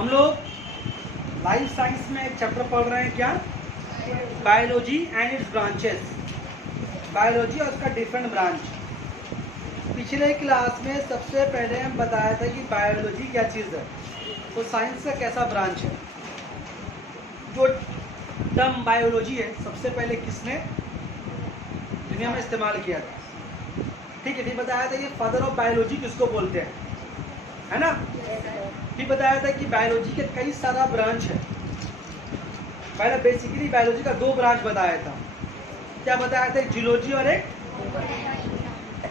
हम लोग life science में एक चैप्टर पढ़ रहे हैं, क्या? Biology and it's branches. Biology और उसका डिफरेंट ब्रांच। पिछले क्लास में सबसे पहले हम बताया था कि बायोलॉजी क्या चीज़ है, तो साइंस का कैसा ब्रांच है। जो टर्म बायोलॉजी है सबसे पहले किसने दुनिया में इस्तेमाल किया था? ठीक है, फिर बताया था कि फादर ऑफ बायोलॉजी किसको बोलते हैं, है ना? फिर बताया था कि बायोलॉजी के कई सारा ब्रांच है। पहले बेसिकली बायोलॉजी का दो ब्रांच बताया था। क्या बताया था? जूलॉजी और एक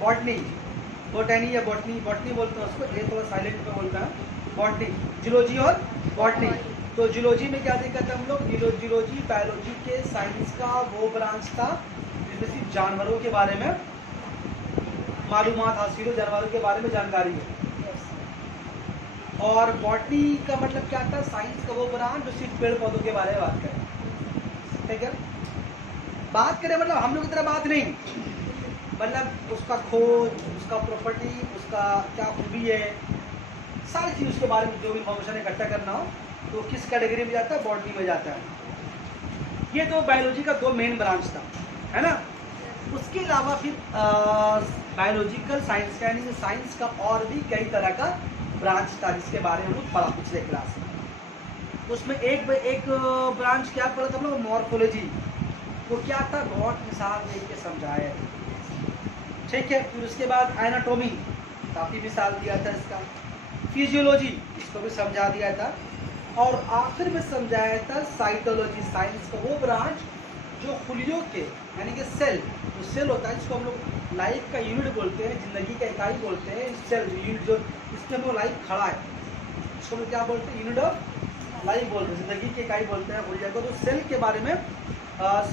बॉटनी। बोटैनी या बॉटनी, बॉटनी बोलते हैं उसको, ये थोड़ा साइलेंट पे बोलता है, बॉटनी। जूलॉजी और बॉटनी। तो जूलॉजी में क्या दिक्कत है हम लोग? जूलॉजी बायोलॉजी के साइंस का वो ब्रांच था जिसमें सिर्फ जानवरों के बारे में मालूमात हासिल हो, जानवरों के बारे में जानकारी है। और बॉटनी का मतलब क्या था? साइंस का वो ब्रांच जो सिर्फ पेड़ पौधों के बारे में बात करे। ठीक है, बात करें मतलब हम लोग की तरह बात नहीं, मतलब उसका खोज, उसका प्रॉपर्टी, उसका क्या खूबी है, सारी चीज़ उसके बारे में जो भी इन्फॉर्मेशन इकट्ठा करना हो तो किस कैटेगरी में जाता है? बॉटनी में जाता है। ये तो बायोलॉजी का दो मेन ब्रांच था, है ना? उसके अलावा फिर बायोलॉजिकल साइंस का यानी कि साइंस का और भी कई तरह का ब्रांच था जिसके बारे में हम लोग पढ़ा पिछले क्लास में। उसमें एक ब्रांच क्या पढ़ा था हम लोग? मॉर्फोलॉजी। वो क्या था? बहुत मिसाल दे के समझाया। ठीक है, फिर उसके बाद एनाटॉमी, काफ़ी मिसाल दिया था इसका। फिजियोलॉजी, इसको भी समझा दिया था। और आखिर में समझाया था साइटोलॉजी, साइंस का वो ब्रांच जो खुलियों के यानी कि सेल, जो सेल होता है जिसको हम लोग लाइफ का यूनिट बोलते हैं, जिंदगी का इकाई बोलते हैं, सेल यूनिट जो इसमें हम लोग लाइफ खड़ा है इसको हम लोग क्या बोलते हैं? यूनिट ऑफ लाइफ बोलते हैं, जिंदगी की इकाई बोलते हैं खुलिया को। तो सेल के बारे में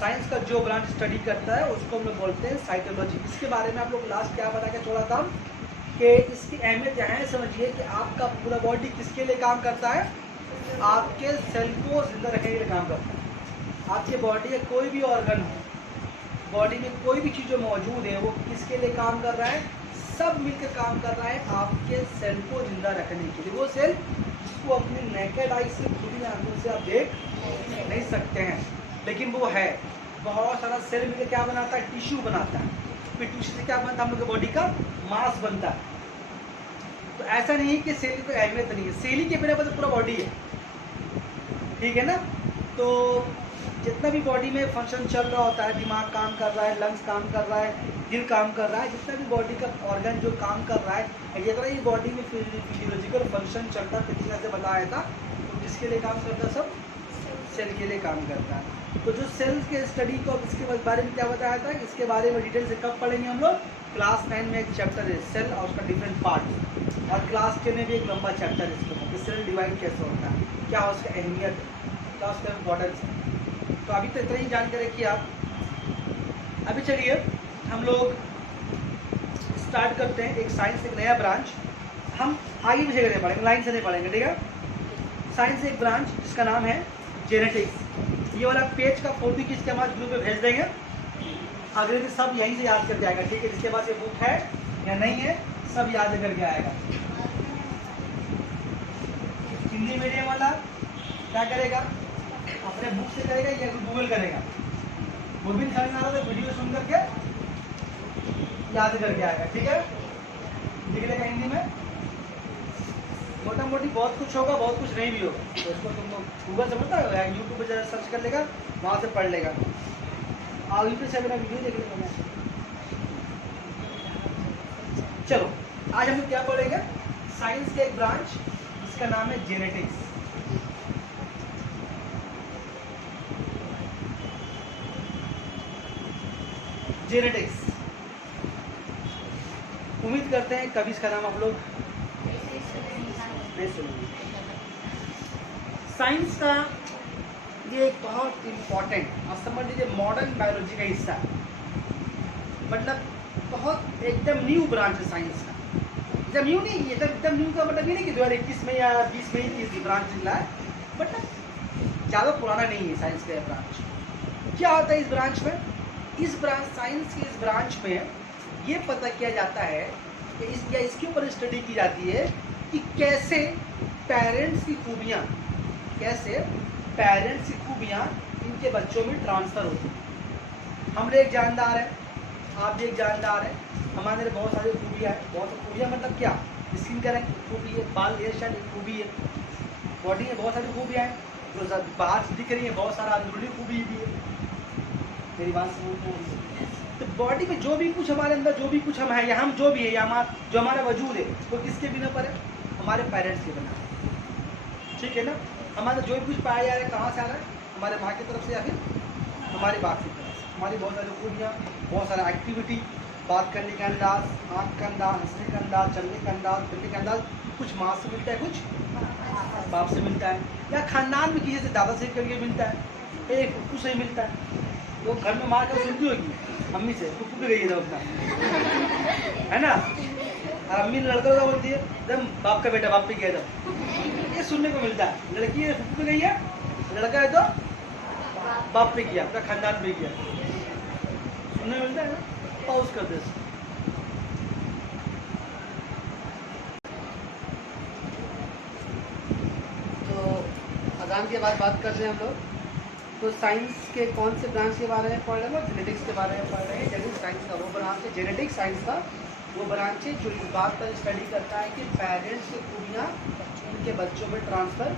साइंस का जो ब्रांच स्टडी करता है उसको हम लोग बोलते हैं साइटोलॉजी। इसके बारे में आप लोग लास्ट क्या बता के छोड़ा था कि इसकी अहमियत यहाँ है, समझिए कि आपका पूरा बॉडी किसके लिए काम करता है? आपके सेल को जिंदा रखने के लिए काम करता है। आपके बॉडी का कोई भी ऑर्गन हो, बॉडी में कोई भी चीज़ जो मौजूद है वो किसके लिए काम कर रहा है? सब मिलकर काम कर रहा है आपके सेल को जिंदा रखने के लिए। वो सेल जिसको अपनी नेकेड आई से, खुली आंखों से आप देख नहीं सकते हैं, लेकिन वो है। बहुत सारा सेल मिलकर क्या बनाता है? टिश्यू बनाता है। फिर टिश्यू से क्या बनता है? हम लोग के बॉडी का मांस बनता है। तो ऐसा नहीं है कि सेल की कोई अहमियत नहीं है, सेल ही के बिना तो पूरा बॉडी है। ठीक है ना? तो जितना भी बॉडी में फंक्शन चल रहा होता है, दिमाग काम कर रहा है, लंग्स काम कर रहा है, दिल काम कर रहा है, जितना भी बॉडी का ऑर्गन जो काम कर रहा है, अगर ये बॉडी में फिजियोलॉजिकल फंक्शन चलता है, पिछले से बताया था, तो किसके लिए काम करता है? सब सेल के लिए काम करता है। तो जो सेल के स्टडी को इसके बारे में क्या बताया था, इसके बारे में डिटेल से कब पढ़ेंगे हम लोग? क्लास 9 में एक चैप्टर है सेल और उसका डिफरेंट पार्ट, और क्लास 10 में भी एक लंबा चैप्टर है इसको कि सेल डिवाइड कैसे होता है, क्या उसका अहमियत है, क्या उसका इम्पोर्टेंस है। तो अभी तो इतना ही जानकारी रखिए आप। अभी चलिए हम लोग स्टार्ट करते हैं एक साइंस, एक नया ब्रांच। हम आगे पीछे करने पड़ेंगे, लाइन से नहीं पढ़ेंगे, ठीक है? साइंस एक ब्रांच जिसका नाम है जेनेटिक्स। ये वाला पेज का फोटो खींच के हमारे ग्रुप में भेज देंगे, अगले दिन सब यहीं से याद करके आएगा। ठीक है, जिसके पास ये बुक है या नहीं है सब याद करके आएगा। हिंदी मीडियम वाला क्या करेगा? अपने बुक से करेगा या गूगल करेगा? वो भी समझ में आ रहा है, वीडियो सुन करके याद करके आएगा। ठीक है, लिख लेगा हिंदी में। मोटा मोटी बहुत कुछ होगा, बहुत कुछ नहीं भी होगा, तो इसको तुम लोग गूगल समझता है या यूट्यूब पर जरा सर्च कर लेगा, वहाँ से पढ़ लेगा। और यूट्यूब से मेरा वीडियो देख लेगा। चलो आज हम लोग क्या पढ़ेंगे? साइंस के एक ब्रांच जिसका नाम है जेनेटिक्स। जेनेटिक्स, उम्मीद करते हैं कभी इसका नाम आप लोग नहीं सुनेंगे। साइंस का ये एक बहुत इम्पॉर्टेंट और समझ लीजिए मॉडर्न बायोलॉजी का हिस्सा है, मतलब बहुत एकदम न्यू ब्रांच है साइंस का। एकदम न्यू नहीं, ये एकदम न्यू का मतलब ये नहीं कि 2021 में या 20 में ही इस ब्रांच निकला है, मतलब ज़्यादा पुराना नहीं है साइंस का ब्रांच। क्या होता है इस ब्रांच में? इस ब्रांच, साइंस की इस ब्रांच में ये पता किया जाता है कि इसके ऊपर स्टडी की जाती है कि कैसे पेरेंट्स की खूबियाँ, कैसे पेरेंट्स की खूबियाँ इनके बच्चों में ट्रांसफ़र होती हैं। हम लोग एक जानदार है, आप भी एक जानदार है, हमारे अंदर बहुत सारी खूबियाँ हैं। बहुत सारी खूबियाँ मतलब क्या, स्किन का रंग खूबी है, बाल हेयर स्टाइल एक खूबी है, बॉडी में बहुत सारी खूबियाँ हैं जो बाहर से दिख रही है, बहुत सारा अंदरूनी खूबी भी है। मेरी बात समझ में आ रही है? तो बॉडी में जो भी कुछ हमारे अंदर, जो भी कुछ हम हैं या हम जो भी है या जो हमारा वजूद है, वो किसके बिना पर है? हमारे पेरेंट्स के बिना। ठीक है ना? हमारा जो भी कुछ पाया जा रहा है कहाँ से आ रहा है? हमारे माँ की तरफ से या फिर हमारे बाप की तरफ से। हमारी बहुत सारी खूबियाँ, बहुत सारा एक्टिविटी, बात करने का अंदाज, आँख का अंदाज, हंसने का अंदाज, चलने का अंदाज, फिरने का अंदाज, कुछ माँ से मिलता है, कुछ बाप से मिलता है, या खानदान में किसी से दादा से करके मिलता है, एक फुफ्फू से ही मिलता है। वो घर में माँ का सुनती होगी अम्मी से, फुफ्फू पे गई है अपना, है ना? और अम्मी ने लड़का को बोलती है एकदम बाप का बेटा बाप पे गया था, ये सुनने को मिलता है। लड़की है फुफ्फू पे गई है, लड़का है तो बाप पे किया, अपना खानदान पे किया, सुनने मिलता है ना? पॉज कर दे। तो अजान के बाद बात करते हैं हम लोग। तो साइंस के कौन से ब्रांच के बारे में पढ़ रहे हैं? जेनेटिक्स के बारे में पढ़ रहे हैं। जेनेटिक्स साइंस का वो ब्रांच है, जेनेटिक्स साइंस का वो ब्रांच है जो इस बात पर स्टडी करता है कि पेरेंट्स की खूबियाँ उनके बच्चों में ट्रांसफ़र,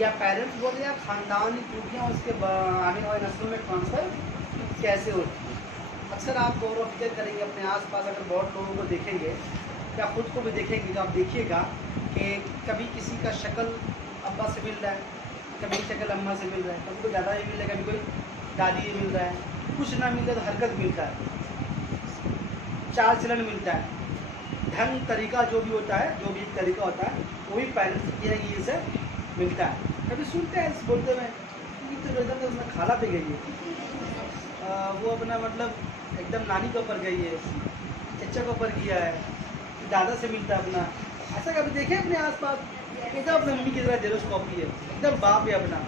या पेरेंट्स बोले या ख़ानदानी खूबियाँ उसके आने वाले नस्लों में ट्रांसफ़र कैसे होती है। अक्सर आप गौर व फिक्र करेंगे अपने आसपास, अगर बहुत लोगों को देखेंगे या खुद को भी देखेंगे तो आप देखिएगा कि कभी किसी का शक्ल अब्बा से मिल रहा है, कभी शक्ल अम्मा से मिल रहा है, कभी कोई दादा ही मिल रहा है, कभी कोई दादी ही मिल रहा है, कुछ ना मिल रहा है तो हरकत मिलता है, चाल चलन मिलता है, ढंग तरीका जो भी होता है, जो भी एक तरीका होता है वो भी पेरेंट्स ये से मिलता है। कभी सुनते हैं इस बोलते हुए कि तो एकदम उसमें खाला पे गई है, वो अपना मतलब एकदम नानी के ऊपर गई है, चचा के ऊपर गया है, दादा से मिलता है अपना। ऐसा कभी देखे अपने आसपास? एकदम अपने मम्मी की तरह जेरोस कॉपी है, एकदम बाप है अपना।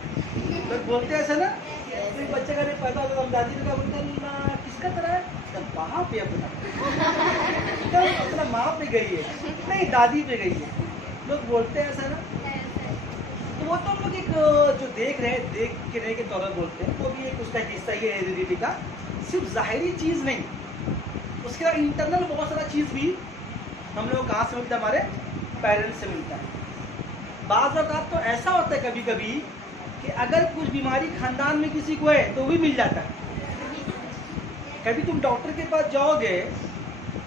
लोग बोलते हैं ऐसा ना, कोई बच्चे का नहीं पैदा होगा, हम दादी का बोलते हैं किसका तरह है? बाप है अपना, एकदम अपना माँ पे गई है, नहीं दादी पे गई है, लोग बोलते हैं ऐसा ना। तो वो तो हम लोग एक जो देख के रहे के तौर पर बोलते हैं, वो भी एक उसका हिस्सा ही है हेरिडिटी का। सिर्फ ज़ाहिरी चीज़ नहीं, उसके बाद इंटरनल बहुत सारा चीज़ भी हम लोग कहाँ से मिलता है? हमारे पेरेंट्स से मिलता है। बाज़ वक़्त तो ऐसा होता है कभी कभी कि अगर कुछ बीमारी खानदान में किसी को है तो भी मिल जाता है। कभी तुम डॉक्टर के पास जाओगे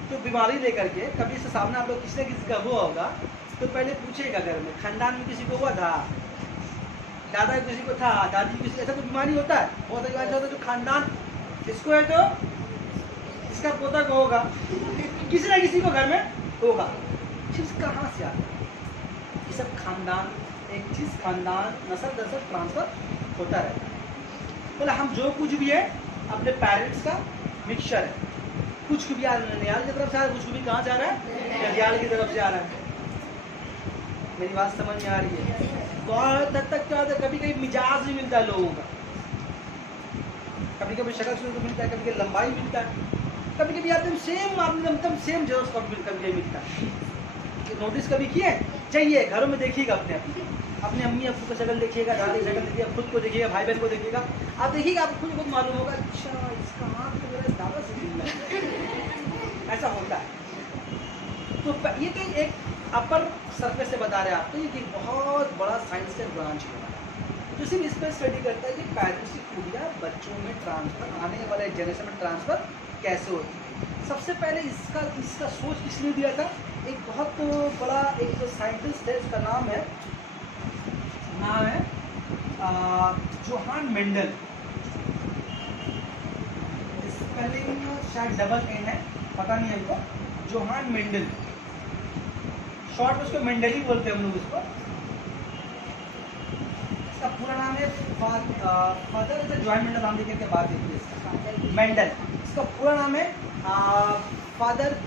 तो बीमारी लेकर के, कभी से सामने आप लोग किसी न किसी का हुआ होगा तो पहले पूछेगा घर में खानदान में किसी को हुआ था, दादा किसी को था, दादी किसी, ऐसा तो बीमारी होता है। बहुत सारी बीमारी होता है जो खानदान इसको है तो इसका पोता को होगा, किसी न किसी को घर में होगा। चीज़ कहाँ से आता है? ये सब खानदान, एक चीज़ खानदान नस्ल दर नस्ल ट्रांसफ़र होता रहता है। बोला हम जो कुछ भी है अपने पेरेंट्स का मिक्सचर है। कुछ भी ननियाल की तरफ से आ रहा है, कुछ भी कहाँ से आ रहा है? ननियाल की तरफ से आ रहा है। मेरी बात समझ में आ रही है? बहुत हद तक क्या होता है, कभी कभी मिजाज भी मिलता है लोगों का, कभी कभी शक्ल सुनने को मिलता है, कभी कभी लंबाई मिलता है, कभी कभी एकदम सेम जेरोस कॉपी कभी मिलता है। नोटिस कभी किए? चाहिए घरों में देखिएगा, अपने अम्मी अब्बू का शक्ल देखिएगा, दादी की शक्ल देखिएगा, खुद को देखिएगा, भाई बहन को देखिएगा, आप देखिएगा आपको खुद मालूम होगा, अच्छा इसका हाथ तो मेरा दादा से मिल रहा है। ऐसा होता है। तो ये तो एक अपर सरफेस से बता रहे हैं आपको, ये बहुत बड़ा साइंस का ब्रांच है जो सिर्फ इस पर स्टडी करता है कि पेरेंट्स की खूबियाँ बच्चों में ट्रांसफ़र, आने वाले जनरेशन में ट्रांसफ़र कैसे होती है। सबसे पहले इसका सोच किसने दिया था? एक बहुत बड़ा एक साइंटिस्ट है, इसका नाम है जोहान मेंडल। स्पेलिंग शायद डबल एन है, पता नहीं हमको। जोहान मेंडल, शॉर्ट में उसको मेंडल ही बोलते हैं हम लोग उसको। इसका पूरा नाम है फादर जॉन मेंडल, नाम देखने के बाद देखिए इसका मेंडल। इसका पूरा नाम है फादर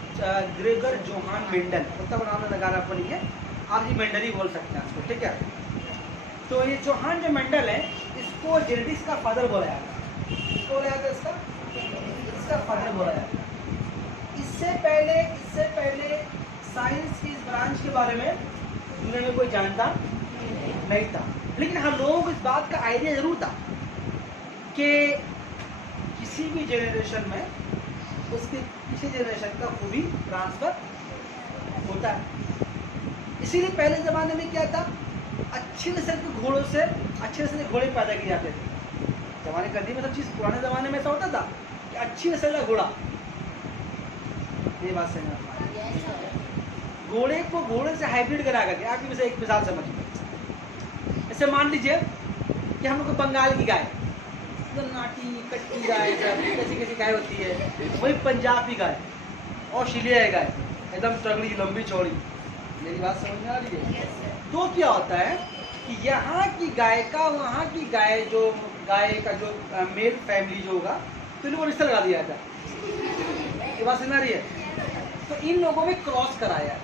ग्रेगर जोहान मेंडल, उतना नाम लगाना पड़ी है, आप ही मेंडल ही बोल सकते हैं इसको, ठीक है। तो ये जोहान जो मेंडल है, इसको जेनेटिक्स का फादर बोला जाता है। इसको बोला जाता है इसका फादर बोला जाता है। इससे पहले साइंस की इस ब्रांच के बारे में दुनिया में कोई जानता नहीं था। लेकिन हम लोगों को इस बात का आइडिया जरूर था कि किसी भी जेनरेशन में उसके किसी जेनरेशन का खूबी ट्रांसफर होता है। इसीलिए पहले ज़माने में क्या था, अच्छी नस्ल के घोड़ों से अच्छे नस्ल के घोड़े पैदा किए जाते थे। ज़माने कदीम में सब चीज़, पुराने ज़माने में ऐसा होता था कि अच्छी नस्ल का घोड़ा, ये बात सही है। घोड़े को घोड़े से हाइब्रिड करा करके, आपकी वैसे एक मिसाल समझिए। ऐसे मान लीजिए कि हम लोग को बंगाल की गाय, नाटी कट्टी गाय, कैसी कैसी गाय होती है, वही पंजाब की गाय, ऑस्ट्रेलिया की गाय, एकदम तगड़ी लंबी चौड़ी। मेरी बात समझ में आ रही है? तो क्या होता है कि यहाँ की गाय का वहाँ की गाय जो गाय का जो मेल फैमिली जो होगा, तो इन लोगों को रिश्ता लगा दिया जाता है। ये बात समझ आ रही है? तो इन लोगों में क्रॉस कराया,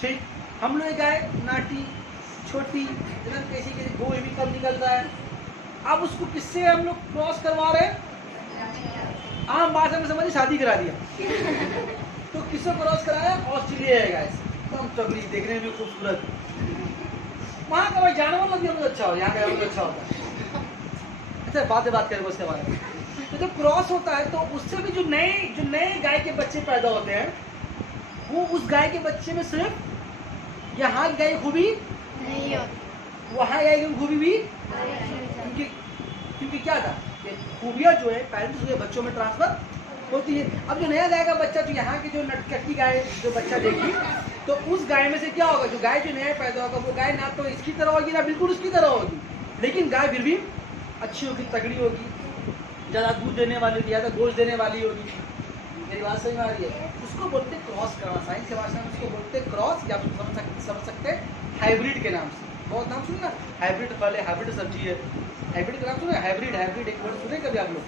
ठीक। हम लोग गाय नाटी छोटी एकदम कैसी कैसी, गोल भी कम निकल रहा है। अब उसको किससे हम लोग क्रॉस करवा रहे हैं? आम भाषा में समझिए, शादी करा दिया। तो किसको क्रॉस कराया? ऑस्ट्रेलिया है गाय, एकदम तगड़ी, देखने में खूबसूरत। वहाँ का भाई जानवर लग बहुत अच्छा हो, यहाँ का बहुत अच्छा होता है। अच्छा, बात करेंगे उसके बारे में। तो जब क्रॉस होता है तो उससे भी जो नए गाय के बच्चे पैदा होते हैं, वो उस गाय के बच्चे में सिर्फ यहाँ गाय खूबी नहीं होती, वहाँ गाय की खूबी भी, क्योंकि क्या था, खूबियाँ जो है पेरेंट्स के बच्चों में ट्रांसफर होती है। अब जो नया गाय का बच्चा, जो यहाँ की जो नटकट्टी गाय जो बच्चा देगी, तो उस गाय में से क्या होगा, जो गाय जो नया पैदा होगा, वो गाय ना तो इसकी तरह होगी ना बिल्कुल उसकी तरह होगी, लेकिन गाय फिर भी अच्छी होगी, तगड़ी होगी, ज़्यादा दूध देने वाली होगी, ज़्यादा गोश्त देने वाली होगी। मेरी बात समझ में आ रही है? उसको बोलते क्रॉस करना, साइंस की भाषा में उसको बोलते क्रॉस, या समझ सकते हैं हाइब्रिड के नाम से। बहुत नाम सुने ना, हाइब्रिड, पहले हाइब्रिड सब्जी है, हाइब्रिड का नाम सुने? हाइब्रिड एक वर्ड सुने कभी आप लोग?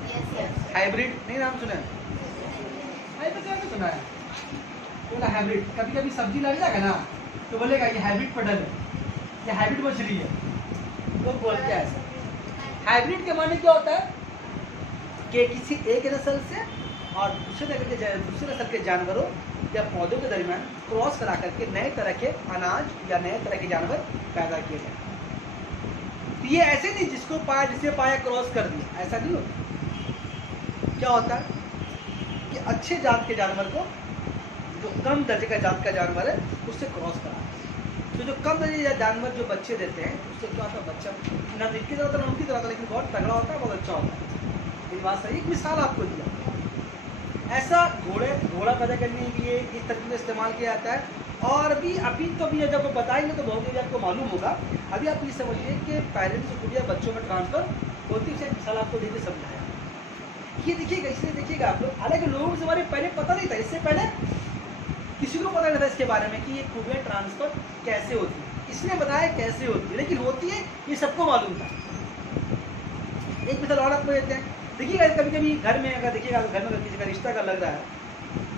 हाइब्रिड नहीं नाम सुने? हाइब्रिड सुना है? बोला हाइब्रिड, कभी कभी सब्जी लग जाएगा ना तो बोलेगा ये हाइब्रिड पटल है, ये हाइब्रिड मछली है, लोग बोलते हैं ऐसा। हाइब्रिड के माने क्या होता है कि किसी एक नस्ल से और दूसरे नस्ल के जानवरों या पौधों के दरमियान क्रॉस करा करके नए तरह के अनाज या नए तरह के जानवर पैदा किए जाए। तो ये ऐसे नहीं जिसे पाया क्रॉस कर दिया, ऐसा नहीं होता। क्या होता है कि अच्छे जात के जानवर को जो कम दर्जे का जात का जानवर है उससे क्रॉस करा, तो जो कम दर्जे का जानवर जो बच्चे देते हैं उससे क्या होता है, बच्चा ना इनकी तरह था ना उनकी तरह था, लेकिन बहुत तगड़ा होता है, बहुत अच्छा होता है। ये बात सही। एक मिसाल आपको दिया, ऐसा घोड़ा पैदा करने के लिए इस तरीके से इस्तेमाल किया जाता है। और भी अभी जब वो बताएंगे तो बहुत ही आपको मालूम होगा। अभी आप ये समझिए कि पेरेंट्स से या बच्चों में ट्रांसफर होती है। मिसाल आपको देके समझाया, ये देखिएगा, इसलिए देखिएगा आप लोग, हालांकि लोगों को इस बारे में पहले पता नहीं था, इससे पहले किसी को पता नहीं था इसके बारे में कि ये खूबियाँ ट्रांसफर कैसे होती है। इसने बताया कैसे होती है, लेकिन होती है ये सबको मालूम था। एक मिसाल और आपको देते हैं, देखिएगा कभी कभी घर में अगर देखिएगा घर में अगर किसी का रिश्ता का लग रहा है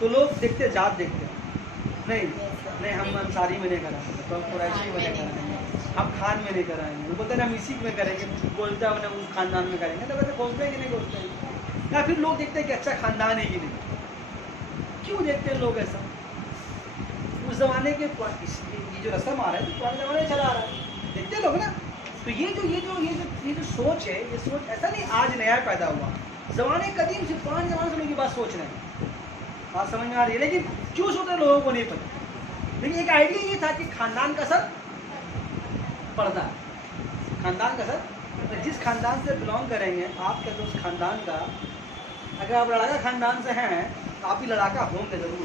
तो लोग देखते हैं, जात देखते हैं, नहीं हम अंसारी में नहीं कराएंगे, तो हम कुरैशी में नहीं कराएंगे, हम खान में नहीं कराएंगे, वो बोलते हैं हम इसी में करेंगे, बोलता है उन्हें उस खानदान में करेंगे, तो वैसे बोलते हैं कि नहीं बोलते हैं। या फिर लोग देखते हैं कि अच्छा खानदान है कि नहीं। क्यों देखते हैं लोग ऐसा? उस जमाने के ये जो रस्म आ रहा है तो पुराने जमाने में चला आ रहा है, देखते हैं लोग ना। तो ये जो सोच है, ये सोच ऐसा नहीं आज नया पैदा हुआ, जमाने कदीम से पुराने जमाने से लोग ये बात सोच रहे हैं। बात समझ में आ रही है? लेकिन क्यों सोच रहे लोगों को नहीं पता। लेकिन एक आइडिया ये था कि खानदान का असर पड़ता है, खानदान का असर, जिस खानदान से बिलोंग करेंगे आप क्या, तो उस खानदान का, अगर आप लड़ाका खानदान से हैं तो आप ही लड़ाका होंगे जरूर।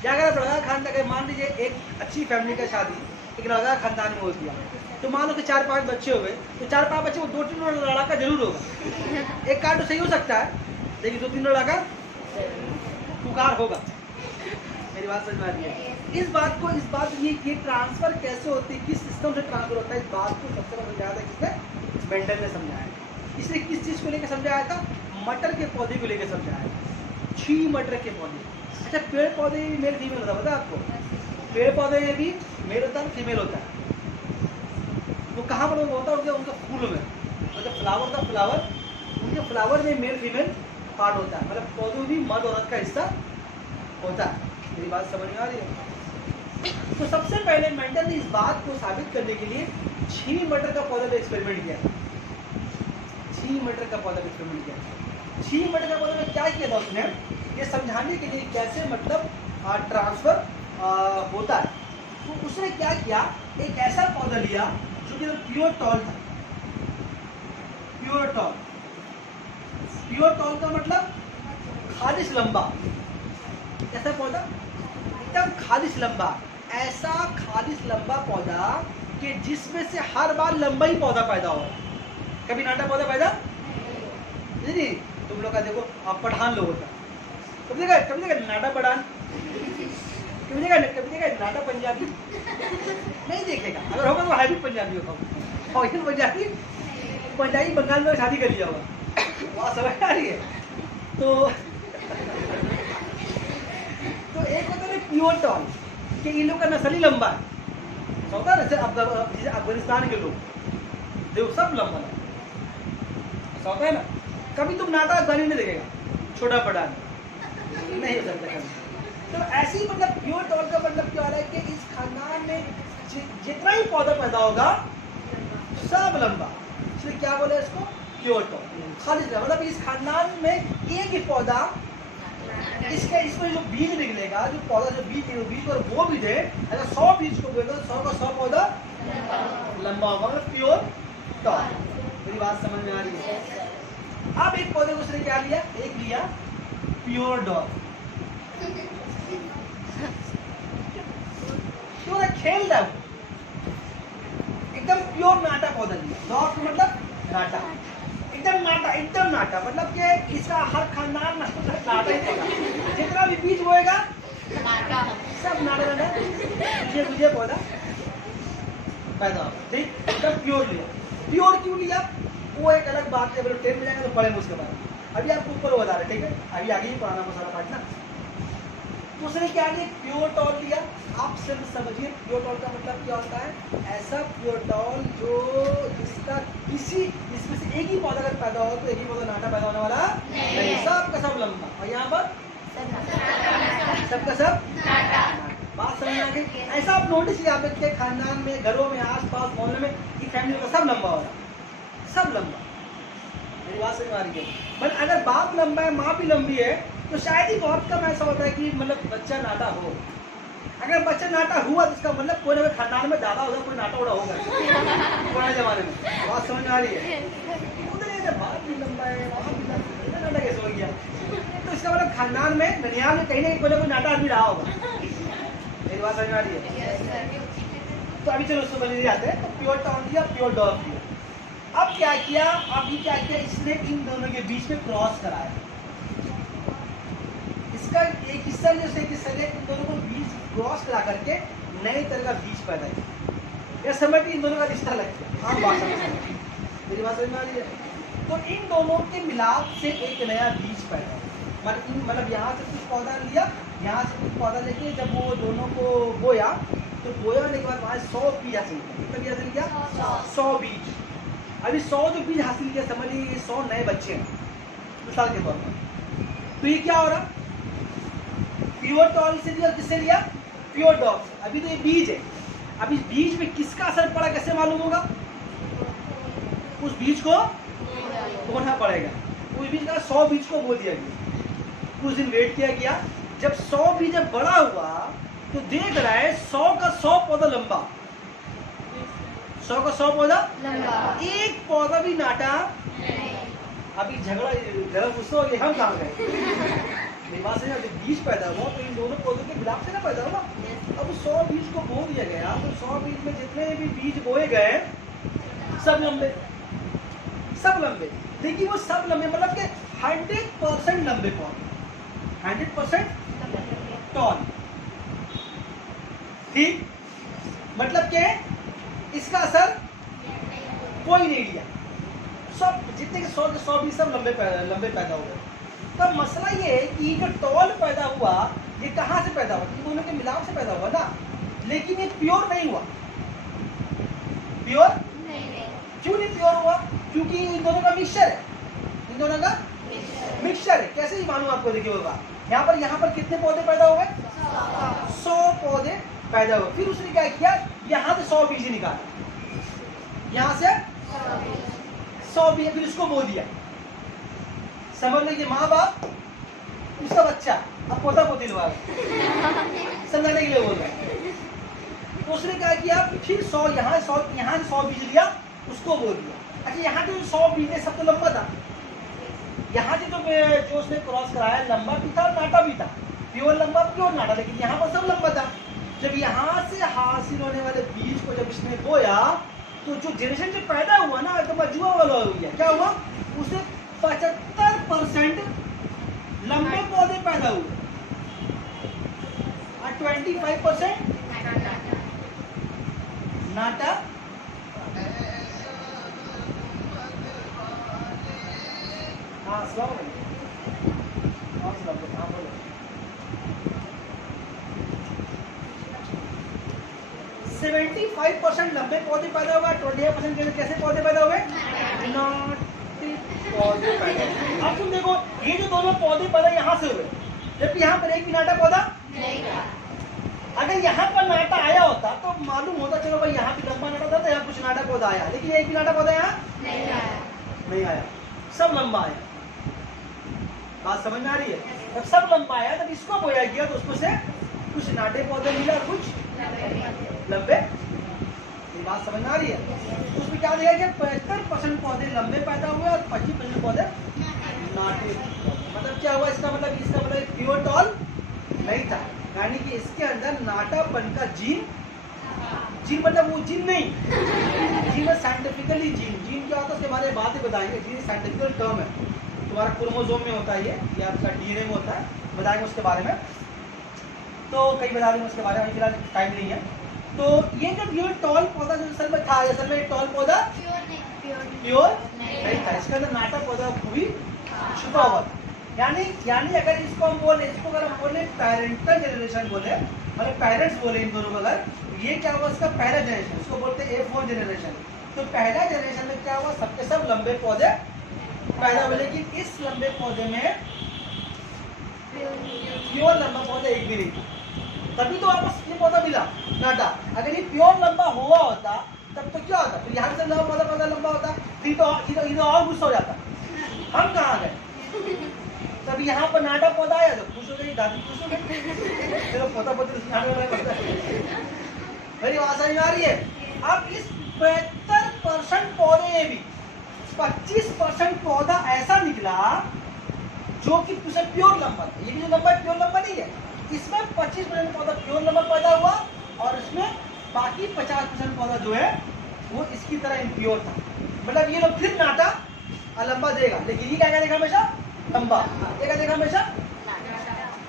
क्या अगर आप लड़ाका खानदान का, मान लीजिए एक अच्छी फैमिली का शादी एक लड़ाका खानदान में हो गया, तो मान लो कि 4-5 बच्चे हो गए, तो 4-5 बच्चे को 2-3 लड़ाका जरूर होगा। एक कार्ड तो सही हो सकता है, लेकिन 2-3 लड़ाका पुकार होगा। मेरी बात समझ में आ रही है? इस बात ये ट्रांसफर कैसे होती है, किस सिस्टम से ट्रांसफर होता है, इस बात को सबसे पहले समझाया था किसने? मेंडल ने समझाया। इसलिए किस चीज़ को लेकर समझाया था? मटर के पौधे को लेकर समझाया था। 6 मटर के पौधे। अच्छा, पेड़ पौधे में भी मेल फीमेल होता है, पता है आपको? पेड़ पौधे में भी मेल होता है, फीमेल होता है। वो कहाँ पर होता है? उनका फूल में, मतलब फ्लावर का फ्लावर, उनके फ्लावर में मेल फीमेल पार्ट होता है, मतलब पौधों भी मर्द औरत का हिस्सा होता है। मेरी बात समझ में आ रही है? तो सबसे पहले मेंडल ने इस बात को साबित करने के लिए छीनी मटर का पौधा पे एक्सपेरिमेंट किया। छीनी मटर का पौधा पे एक्सपेरिमेंट किया। छीनी मटर का पौधा में क्या किया था उसने, ये समझाने के लिए कैसे मतलब ट्रांसफर होता है। तो उसने क्या किया, एक ऐसा पौधा लिया जो कि प्योर टॉल था। प्योर टॉल, प्योर टॉल का मतलब खालिश लंबा। कैसा पौधा, एकदम खालिश लंबा, ऐसा खालिश लंबा पौधा कि जिसमें से हर बार लंबा ही पौधा पैदा हो। कभी नाटा पौधा पैदा नहीं। तुम लोग का देखो, आप पठान लोगों का कभी देखा नाटा पठान, कभी देखा नाटा पंजाबी नहीं देखेगा। अगर होगा तो हाइब्रिड पंजाबी होगा, और पंजाबी बंगाल में शादी कर लिया होगा। वहाँ समझ आ रही है। तो एक होता है प्योर टॉल कि इन लोग का नस्ली लंबा है, होता है ना। जैसे अफगानिस्तान के लोग देखो सब लंबा है, होता है ना। कभी तुम नाटा अफगानी नहीं देखेगा, छोटा बड़ा नहीं हो सकता कभी। तो ऐसे ही मतलब प्योर टॉल का मतलब क्या है कि इस खानदान में जितना भी पौधा पैदा होगा सब लंबा, इसलिए क्या बोले इसको, प्योर टॉल। खालिश मतलब इस खानदान में एक ही पौधा, इसमें जो बीज निकलेगा, जो पौधा जो बीज और वो बीज है, अगर 100 बीज को बोलेगा तो 100 का 100 पौधा लंबा होगा, मतलब प्योर टॉल। मेरी बात समझ में आ रही है। अब एक पौधे को उसने क्या लिया, एक लिया प्योर डॉग, क्यों ना खेल रहा है, एकदम प्योर नाटा पौधा लिया। डॉग मतलब नाटा, एकदम नाटा मतलब कि इसका हर खानदान नाटा ही पौधा, जितना भी बीज बोएगा सब नाटा मुझे पौधा पैदा होगा। ठीक, एकदम प्योर लिया। प्योर क्यों लिया वो एक अलग बात है, अगर 10 में जाएंगे तो पढ़ेंगे उसके बाद। अभी आपको ऊपर बता रहे, ठीक है, अभी आगे ही पढ़ाना मसाला पार्ट ना। तो उसने क्या लिया, प्योर टॉल लिया। आप सिर्फ समझिए प्योर टॉल का मतलब क्या होता है, ऐसा प्योर टॉल जो जिसका किसी इसमें से एक ही पौधा अगर पैदा हो तो एक ही पौधा नाटा पैदा होने वाला नहीं, सबका सब लंबा। और यहाँ पर सबका सब नाटा। बात समझ आ गई। ऐसा आप नोटिस किया आपके खानदान में, घरों में, आस पास मोहल्ले में, कि फैमिली का सब लंबा होगा, सब लंबा। मेरी बात समझ आ रही है। बट अगर बाप लंबा है, माँ भी लंबी है, तो शायद ही बहुत कम ऐसा होता है कि मतलब बच्चा नाटा हो। अगर बच्चा नाटा हुआ तो इसका मतलब कोई ना कोई खानदान में दादा होगा, कोई नाटा उड़ा होगा पुराने जमाने में। बात समझ में आ रही है। बाप भी लंबा है, माँ भी लंबा है, नाटा कैसे हो गया, तो इसका मतलब खानदान में ननियाल में कहीं ना कहीं कोई ना कोई नाटा आदमी रहा होगा। मेरी बात समझ में आ रही है। तो अभी चलो उसको बने जाते हैं। तो प्योर टॉल दिया, प्योर डॉग दिया। अब क्या किया, अभी क्या किया, इसने इन दोनों के बीच में क्रॉस कराया। इसका एक हिस्सा जैसे किस्सा ने इन दोनों को बीज क्रॉस करा करके नए तरह का बीज पैदा किया। यह समझ इन दोनों का रिश्ता लग गया। हाँ बात मेरी बात समझ में आ रही है। तो इन दोनों के मिलाप से एक नया बीज पैदा, मतलब यहाँ से कुछ पौधा लिया, यहाँ से कुछ पौधा लेके जब वो दोनों को बोया, तो बोयाने के बाद वहाँ 100 बीज हासिल किया। कितना बीज हासिल किया, 100 बीज। अभी 100 जो बीज हासिल किया, समझ लीजिए 100 नए बच्चे हैं मिसाल के तौर पर। तो ये क्या हो रहा, प्योर टॉल से लिया, किससे लिया, प्योर डॉग से। अभी तो ये बीज है, अब इस बीज में किसका असर पड़ा कैसे मालूम होगा, उस बीज को बोना पड़ेगा। उस बीज का 100 बीज को बो दिया गया। कुछ दिन वेट किया गया, जब 100 बीज जब बड़ा हुआ तो देख रहा है 100 का 100 पौधा लंबा, 100 का 100 पौधा लंबा, एक पौधा भी नाटा। अभी झगड़ा जरा गुस्सा हो गया, हम कहाँ गए। जब बीज पैदा हुआ तो इन दोनों पौधों के मिलाप से ना पैदा हुआ। अब 100 बीज को बो दिया गया, तो 100 बीज में जितने भी बीज बोए गए सब लंबे, सब लंबे। देखिए वो सब लंबे मतलब कि 100% लंबे पौधे, 100% टॉल। ठीक, मतलब के इसका असर कोई नहीं लिया, सब जितने के 100 बीज सब लंबे पैदा हो गए। तब मसला ये है कि जो टॉल पैदा हुआ ये कहाँ से पैदा हुआ, इन दोनों के मिलाप से पैदा हुआ ना, लेकिन ये प्योर नहीं हुआ। प्योर क्यों नहीं प्योर हुआ, क्योंकि इन दोनों का मिक्सचर है, इन दोनों का मिक्सचर है। कैसे ही मालूम आपको, देखिए होगा यहाँ पर कितने पौधे पैदा हो गए, 100 पौधे पैदा हुआ। फिर उसने क्या किया, यहाँ से 100 बीज निकाला, यहाँ से 100 बीज, फिर उसको बो दिया। समझ लो कि माँ बाप उसका बच्चा अब पोता पोती लगा समझाने के लिए बोल रहा है। तो उसने क्या किया, फिर 100 यहाँ से 100 बीज लिया, उसको बो दिया। अच्छा, यहाँ के जो 100 बीज है सब तो लंबा था, यहाँ से जो उसने क्रॉस कराया लंबा भी था, नाटा भी था, प्योर लंबा प्योर नाटा, लेकिन यहाँ पर सब लंबा था। जब यहाँ से हासिल होने वाले बीज को जब इसने बोया तो जो जनरेशन जो पैदा हुआ ना, एकदम अजुआ वाला हो गया। क्या हुआ, उसे 75% लंबे पौधे पैदा हुए और 25% नाटा। हाँ सलाम हाँ बोलो। 75% लंबे पौधे पैदा हुआ, 25% कैसे पौधे पैदा हुए, नाटे पौधे पैदा हुए। अब तुम देखो, ये जो दोनों पौधे पैदा यहाँ से हुए, जबकि यहाँ पर एक भी नाटा पौधा नहीं था। अगर यहाँ पर नाटा आया होता तो मालूम होता, चलो भाई यहाँ भी लंबा नाटा था तो यहाँ कुछ नाटा पौधा आया, लेकिन एक भी नाटा पौधा यहाँ नहीं आया, सब लंबा आया। बात समझ में आ रही है? जब सब लंबा आया तब इसको बोया गया तो उसमें से कुछ नाटे पौधे मिला, कुछ लंबे। ये बात समझ में आ रही है? तो उसमें क्या दिया गया, 75% पौधे लंबे पैदा हुए और 25% पौधे नाटे। मतलब क्या हुआ, इसका मतलब प्योर टॉल नहीं था, यानी कि इसके अंदर नाटापन का जीन मतलब वो जीन नहीं, जीन साइंटिफिकली जीन क्या होता है उसके बारे में बात ही बताएंगे। जीन साइंटिफिकल टर्म है, तुम्हारा क्रोमोसोम में होता है ये आपका डीएनए में होता है, बताएंगे उसके बारे में। तो कई बता देंगे उसके बारे में, फिलहाल टाइम नहीं है। तो ये जब ये टॉल पौधा जो असल में था, असल में टॉल पौधा प्योर नहीं था, इसके अंदर नाटा पौधा भी छुपा हुआ था। यानी अगर इसको हम बोले, पेरेंटल जनरेशन बोले, मतलब पेरेंट्स बोले इन दोनों को, अगर ये क्या हुआ, इसका पहला जनरेशन, इसको बोलते हैं F1 जनरेशन। तो पहला जनरेशन में क्या हुआ, सबके सब लंबे पौधे पैदा हुए, लेकिन इस लंबे पौधे में प्योर लंबा पौधा एक भी नहीं था, तभी तो वापस ये पौधा मिला नाटा। अगर ये प्योर लंबा हुआ होता तब तो क्या होता, फिर यहाँ से पौधा लंबा होता, फिर तो इधर और गुस्सा हो जाता, हम कहाँ गए। तब यहाँ पर नाटा पौधा आया तो खुश हो गई, दादी खुश हो गई, चलो पौधा मेरी आवाज समझ आ रही है। अब इस 75% पौधे में भी 25% पौधा ऐसा निकला जो कि प्योर लंबा था। ये भी जो लंबा प्योर लंबा नहीं है, इसमें 25% पौधा प्योर लंबा पैदा हुआ और इसमें बाकी 50% पौधा जो है वो इसकी तरह इम्प्योर था। मतलब ये लोग फिर नाटा लंबा देगा, लेकिन ये क्या देगा हमेशा लंबा, ये क्या देगा हमेशा।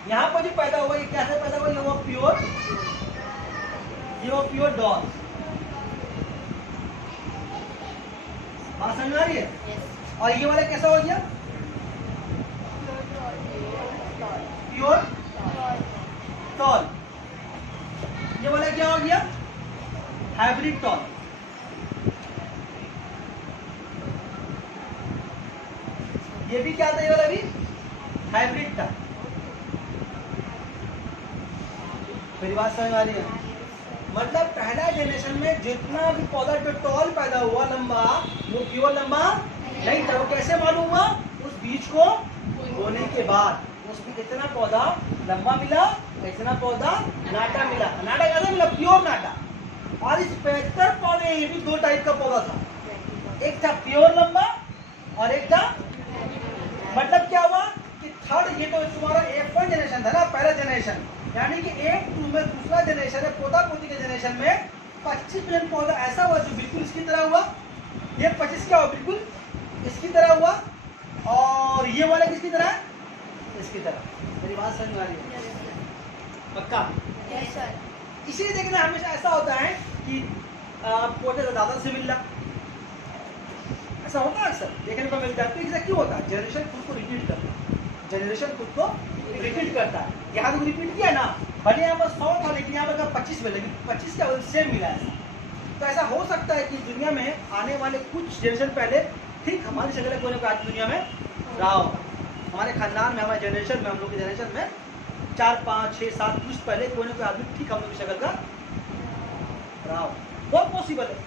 यहाँ पर जो पैदा हुआ, ये कैसे पैदा हुआ, ये वो प्योर डॉल। बात समझ में आ रही है? और ये वाला कैसा हो गया, प्योर टॉल। ये वाला क्या हो गया, हाइब्रिड टॉल। ये भी क्या था, ये वाला भी हाइब्रिड था। मेरी बात समझ आ रही है? मतलब पहला जनरेशन में जितना भी पौधा जो टॉल पैदा हुआ लंबा, वो प्योर लंबा नहीं था। वो कैसे मालूम हुआ, उस बीज को बोने के बाद उसमें इतना पौधा लंबा मिला, इतना पौधा नाटा मिला। नाटा कैसे मिला, प्योर नाटा। और इस 75 पौधे ये भी 2 टाइप का पौधा था, एक था प्योर लंबा और एक था, मतलब क्या हुआ कि थर्ड, ये तो तुम्हारा F1 जनरेशन था ना, पहला जनरेशन, यानी कि एक में दूसरा जनरेशन है, पोता पोती के जनरेशन में 25% पौधा ऐसा हुआ जो बिल्कुल इसकी तरह हुआ। ये 25 क्या हुआ, बिल्कुल इसकी तरह हुआ, और ये वाला किसकी तरह है, इसकी तरह। मेरी बात समझ में आ रही है? पक्का? Yes sir. इसीलिए देखना हमेशा ऐसा होता है कि पौधे दादा से मिल रहा, ऐसा होता है अक्सर देखने को मिलता है। तो ऐसा क्यों होता है, जनरेशन खुद को रिपीट करता है, जनरेशन खुद को रिपीट करता है। यहाँ तो रिपीट किया ना, भले यहाँ पर 100 था लेकिन यहाँ पर 25 मिला, लेकिन 25 क्या सेम मिला है। तो ऐसा हो सकता है कि दुनिया में आने वाले कुछ जनरेशन पहले ठीक हमारी शक्ल कोई आज दुनिया में रहा होगा, हमारे खानदान में, हमारे जनरेशन में, हम लोग की जनरेशन में 4, 5, 6, 7 पुरुष पहले कोई ना कोई आदमी ठीक हम लोग की शक्ल का रहा हो, बहुत पॉसिबल है।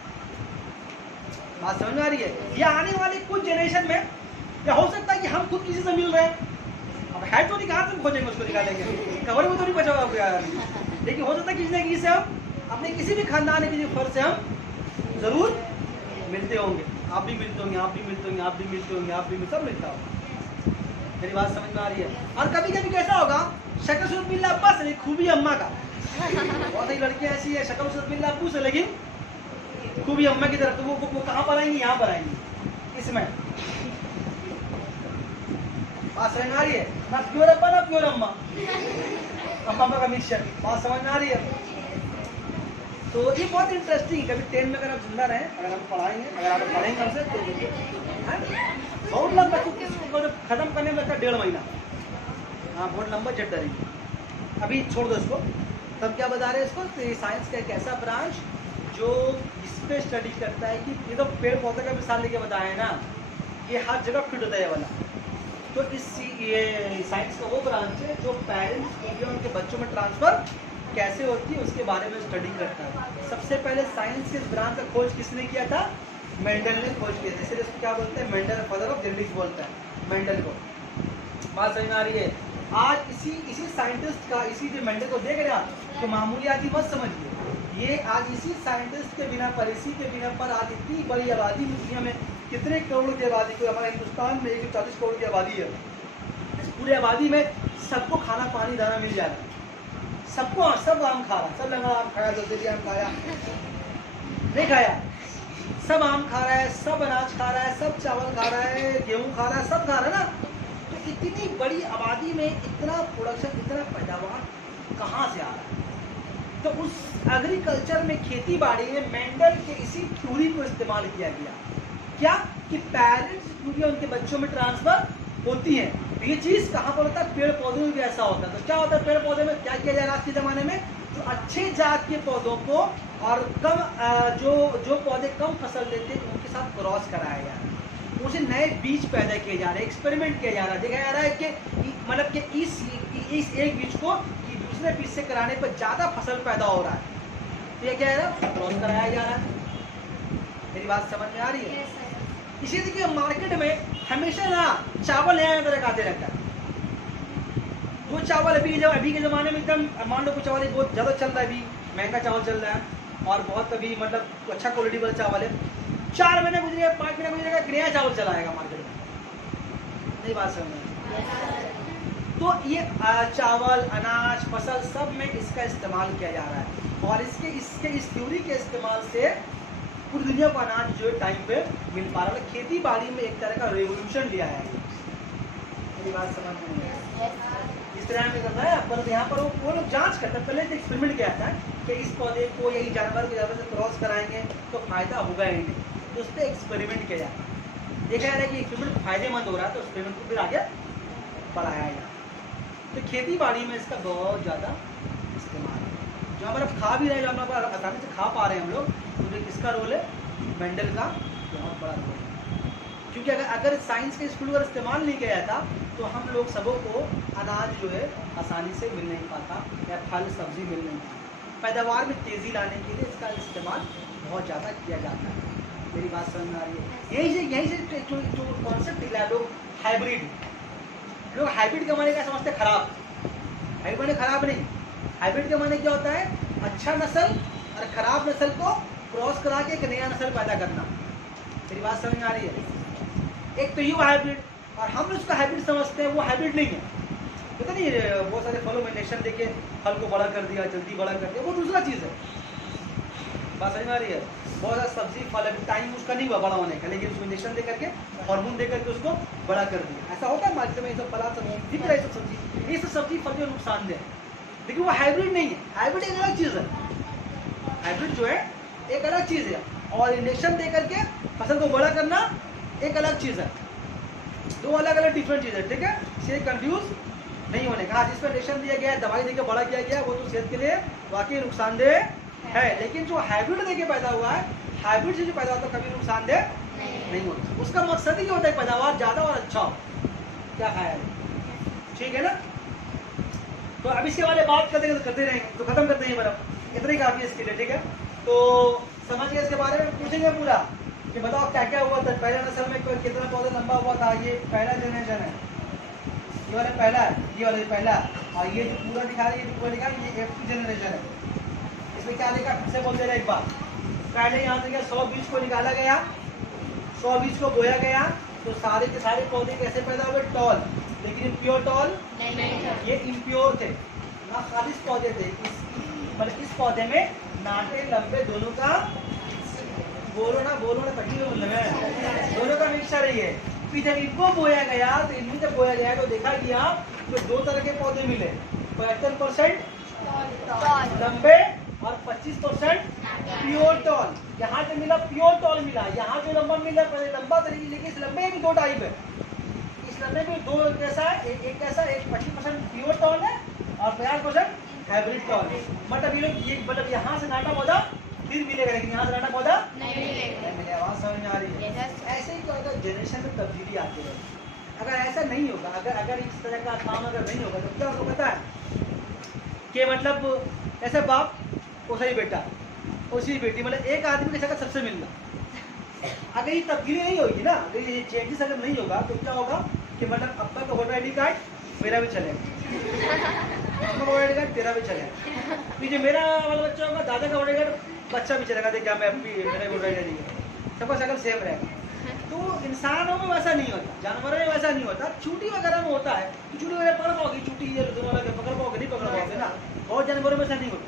बात समझ में आ रही है? या आने वाले कुछ जनरेशन में या हो सकता है कि हम खुद किसी से मिल रहे हैं, अब है तो नहीं, कहाँ से खोजेंगे उसको, निकालेंगे, कवर में तो नहीं बचा होगा यार, लेकिन हो सकता है किसी न किसी से हम अपने किसी भी खानदान के किसी फर्ज से हम जरूर मिलते होंगे। आप भी मिलते होंगे, आप भी मिलते होंगे, आप भी मिलते होंगे, आप भी सब मिलता होगा। मेरी बात समझ में आ रही है? और कभी कभी कैसा होगा, शक्ल सूरत मिलना अब्बा से, खूबी अम्मा का। बहुत सारी लड़कियां ऐसी है, शक्ल सूरत मिलना अब्बू से, लेकिन खूबी अम्मा की तरफ। तो वो कहाँ पर आएंगी? यहाँ पर आएंगी, इसमें। बात समझ में आ रही है? ना प्योर अब्बा ना प्योर अम्मा, अम्मा का मिक्सचर। बात समझ में आ रही है? तो ये बहुत इंटरेस्टिंग। कभी 10 में अगर आप जिंदा रहें, अगर हम पढ़ाएंगे, अगर आप पढ़ेंगे हमसे तो बहुत लंबा, खत्म करने में लगता है 1.5 महीना। हाँ, बहुत लंबा चट डरेगी। अभी छोड़ दो इसको। तब क्या बता रहे हैं इसको? तो ये साइंस का एक ऐसा ब्रांच जो इस पे स्टडी करता है कि ये तो पेड़ पौधे का मिसाल लेके बताया है ना, ये हर जगह फिट होता है ये वाला। तो ये साइंस का वो ब्रांच है जो पेरेंट्स को उनके बच्चों में ट्रांसफर कैसे होती है उसके बारे में स्टडी करता है। सबसे पहले साइंस के ब्रांच का खोज किसने किया था? मेंडल ने खोज किया था। इसलिए इसको क्या बोलते हैं? मेंडल फादर ऑफ जेनेटिक्स बोलता है मेंडल को। बात समझ में आ रही है? आज इसी साइंटिस्ट का, इसी जो मेंडल को देख रहे हैं तो मामूली आदमी मत समझिए। ये आज इसी साइंटिस्ट के बिना पर, इसी के बिना पर आज इतनी बड़ी आबादी दुनिया में, कितने करोड़ की आबादी को, हमारे हिंदुस्तान में 140 करोड़ की आबादी है। इस पूरी आबादी में सबको खाना पानी दाना मिल जा रहा है, सबको, सब आम खा रहा है, सब लंगा आम खाया, दशहरी आम खाया, नहीं खाया, सब आम खा रहा है, सब अनाज खा रहा है, सब चावल खा रहा है, गेहूं खा रहा है, सब खा रहा है ना। तो इतनी बड़ी आबादी में इतना प्रोडक्शन, इतना पैदावार कहाँ से आ रहा है? तो उस एग्रीकल्चर में, खेती बाड़ी में मेंडल के इसी थ्योरी को इस्तेमाल किया गया। क्या कि पेरेंट्स क्योंकि उनके बच्चों में ट्रांसफर होती है। तो ये चीज़ कहाँ पर होता है? पेड़ पौधों में भी ऐसा होता है। तो क्या होता है पेड़ पौधे में? क्या किया जा रहा है आज के ज़माने में? जो अच्छे जात के पौधों को और कम जो पौधे कम फसल देते हैं उनके साथ क्रॉस कराया जा रहा है, उसे नए बीज पैदा किए जा रहे हैं, एक्सपेरिमेंट किया जा रहा है। देखा जा रहा है कि मतलब कि इस एक बीज को दूसरे बीज से कराने पर ज़्यादा फसल पैदा हो रहा है। तो ये क्या है? क्रॉस कराया जा रहा है। मेरी बात समझ में आ रही है? इसी देखिए मार्केट में हमेशा ना चावल नया तरह का आते रहता है। वो चावल अभी के ज़माने में एकदम, मान लो कुछ चावल बहुत ज़्यादा चल रहा है, अभी महंगा चावल चल रहा है और बहुत अभी मतलब अच्छा क्वालिटी वाला चावल है। 4 महीने गुजरेगा, 5 महीने गुजरेगा, नया चावल चला आएगा मार्केट में। नहीं बात समझ में? तो ये चावल, अनाज, फसल सब में इसका इस्तेमाल किया जा रहा है और इस थ्योरी के इस्तेमाल से पूरी दुनिया को अनाज जो है टाइम पे मिल पा रहा है। खेती बाड़ी में एक तरह का रेवोल्यूशन लिया है। मेरी बात समझ में है? इस तरह में करना है, पर यहाँ पर वो लोग जांच करते हैं। पहले एक्सपेरिमेंट किया जाता है कि इस पौधे को या इस जानवर को ज़्यादा से क्रॉस कराएंगे तो फायदा होगा ही नहीं, तो उस पर एक्सपेरिमेंट किया जाता है। देखा जा रहा है कि एक्सपेरिमेंट फायदेमंद हो रहा है तो एक्सपेरिमेंट को फिर आगे बढ़ाया जाए। तो खेती बाड़ी में इसका बहुत ज़्यादा इस्तेमाल है। जहाँ पर अब खा भी रहे हैं, जहाँ पर आसानी से खा पा रहे हैं हम लोग, तो किसका रोल है? मेंडल का बहुत बड़ा रोल है। क्योंकि अगर साइंस के स्कूल का इस्तेमाल नहीं किया जाता तो हम लोग सबों को अनाज जो है आसानी से मिल नहीं पाता या फल सब्जी मिल नहीं पाता। पैदावार में तेज़ी लाने के लिए इसका इस्तेमाल बहुत ज़्यादा किया जाता है। मेरी बात समझ में आ रही है? यहीं से जो कॉन्सेप्ट निकला, लोग हाइब्रिड के माने क्या समझते? खराब। हाइब्रिड माने खराब नहीं, हाइब्रिड के माने क्या होता है? अच्छा नस्ल और खराब नस्ल को क्रॉस करा के एक नया नस्ल पैदा करना। मेरी बात समझ में आ रही है? एक तो यू हाइब्रिड, और हम लोग उसका हाइब्रिड समझते हैं, वो हाइब्रिड नहीं है। पता नहीं बहुत सारे फलों में इंजेक्शन देके फल को बड़ा कर दिया, जल्दी बड़ा कर दिया, वो दूसरा चीज़ है। बात समझ में आ रही है? बहुत सारा सब्जी फल अभी टाइम उसका नहीं हुआ बड़ा होने का, लेकिन उसको इंजेक्शन दे करके, हार्मोन दे करके उसको बड़ा कर दिया। ऐसा होता है मार्केट में, ये सब फला सब दिख रहा है, सब सब्जी, ये सब सब्जी फल जो नुकसानदेह है, लेकिन वो हाइब्रिड नहीं है। हाइब्रिड एक अलग चीज़ है। हाइब्रिड जो है एक अलग चीज़ है, और इंजेक्शन दे करके फसल को बड़ा करना एक अलग चीज़ है। दो अलग अलग डिफरेंट चीज़ है, ठीक है? इससे कंफ्यूज नहीं होने का। जिसमें इंजेक्शन दिया गया है, दवाई देकर बड़ा किया गया, वो तो सेहत के लिए वाकई नुकसानदेह है। लेकिन जो हाइब्रिड देके पैदा हुआ है, हाइब्रिड से जो पैदा होता है कभी नुकसानदेह नहीं होता। उसका मकसद ही होता है पैदावार ज़्यादा और अच्छा हो। क्या खाया है? ठीक है ना? तो अब इसके बारे में बात करते रहेंगे, तो खत्म करते हैं बर्फ, इतना ही काफी है इसके लिए, ठीक है। तो समझ गए, इसके बारे में पूछेंगे पूरा कि बताओ क्या क्या हुआ था पहले नस्ल में, कितना पौधा लंबा हुआ था। ये पहला जनरेशन है, ये वाला पहला है, ये वाला पहला, और ये जो पूरा दिखा रहा है, ये पूरा दिखा रहा है, ये F2 जनरेशन है। इसमें क्या देखा, फिर से बोल दे रहा एक बार, पहले यहाँ से 100 बीज को निकाला गया, 100 बीज को बोया गया, तो सारे के सारे पौधे कैसे पैदा हुए, टॉल, लेकिन प्योर टॉल नहीं, ये इम्प्योर थे ना, खालिश पौधे थे। मतलब इस पौधे में नाटे लंबे दोनों का, बोलो ना तकलीफ मतलब है, दोनों का मिक्सचर ही है। फिर जब इनको बोया गया, तो इनमें जब बोया गया तो देखा गया तो 2 तरह के पौधे मिले, 75% लंबे और 25% प्योर टॉल। यहाँ जो मिला प्योर टॉल मिला, यहाँ जो लंबा मिला पहले लंबा तरीके, लेकिन इस लंबे में भी 2 टाइप है, इस लंबे में 2 कैसा है, एक कैसा, एक 25% प्योर टॉल है और 50% हाइब्रिड टॉल। मतलब ये लोग, ये मतलब यहाँ से नाटा पौधा फिर मिलेगा, लेकिन यहाँ से नाटा पौधा नहीं मिलेगा। मेरी आवाज समझ में आ रही है? ऐसे ही तो अगर जनरेशन में तब्दीली आती है, अगर ऐसा नहीं होगा, अगर इस तरह का काम अगर नहीं होगा, तो क्या आपको पता है कि मतलब ऐसे बाप वैसा ही बेटा, उसी बेटी, मतलब एक आदमी की शक्ल सबसे मिलना। अगर ये तब्दीली नहीं होगी ना, अगर ये चेंजेस अगर नहीं होगा, तो क्या होगा कि मतलब अब्बा का वोटर ID कार्ड मेरा भी चलेगा, अब्बा का वोटर ID कार्ड तेरा भी चलेगा, फिर जो मेरा वाला बच्चा होगा दादा का वोटर कार्ड बच्चा भी चलेगा, देख क्या मैं अभी मेरा वोटर ID है, सबका शक्ल सेम रहेगा। तो इंसानों में वैसा नहीं होता, जानवरों में वैसा नहीं होता। चूटी वगैरह में होता है, चूटी वगैरह पकड़ पाओगी, चूटी ये दोनों लगे पकड़ पाओगे, नहीं पकड़ पाओगे ना, बहुत जानवरों में ऐसा नहीं होता।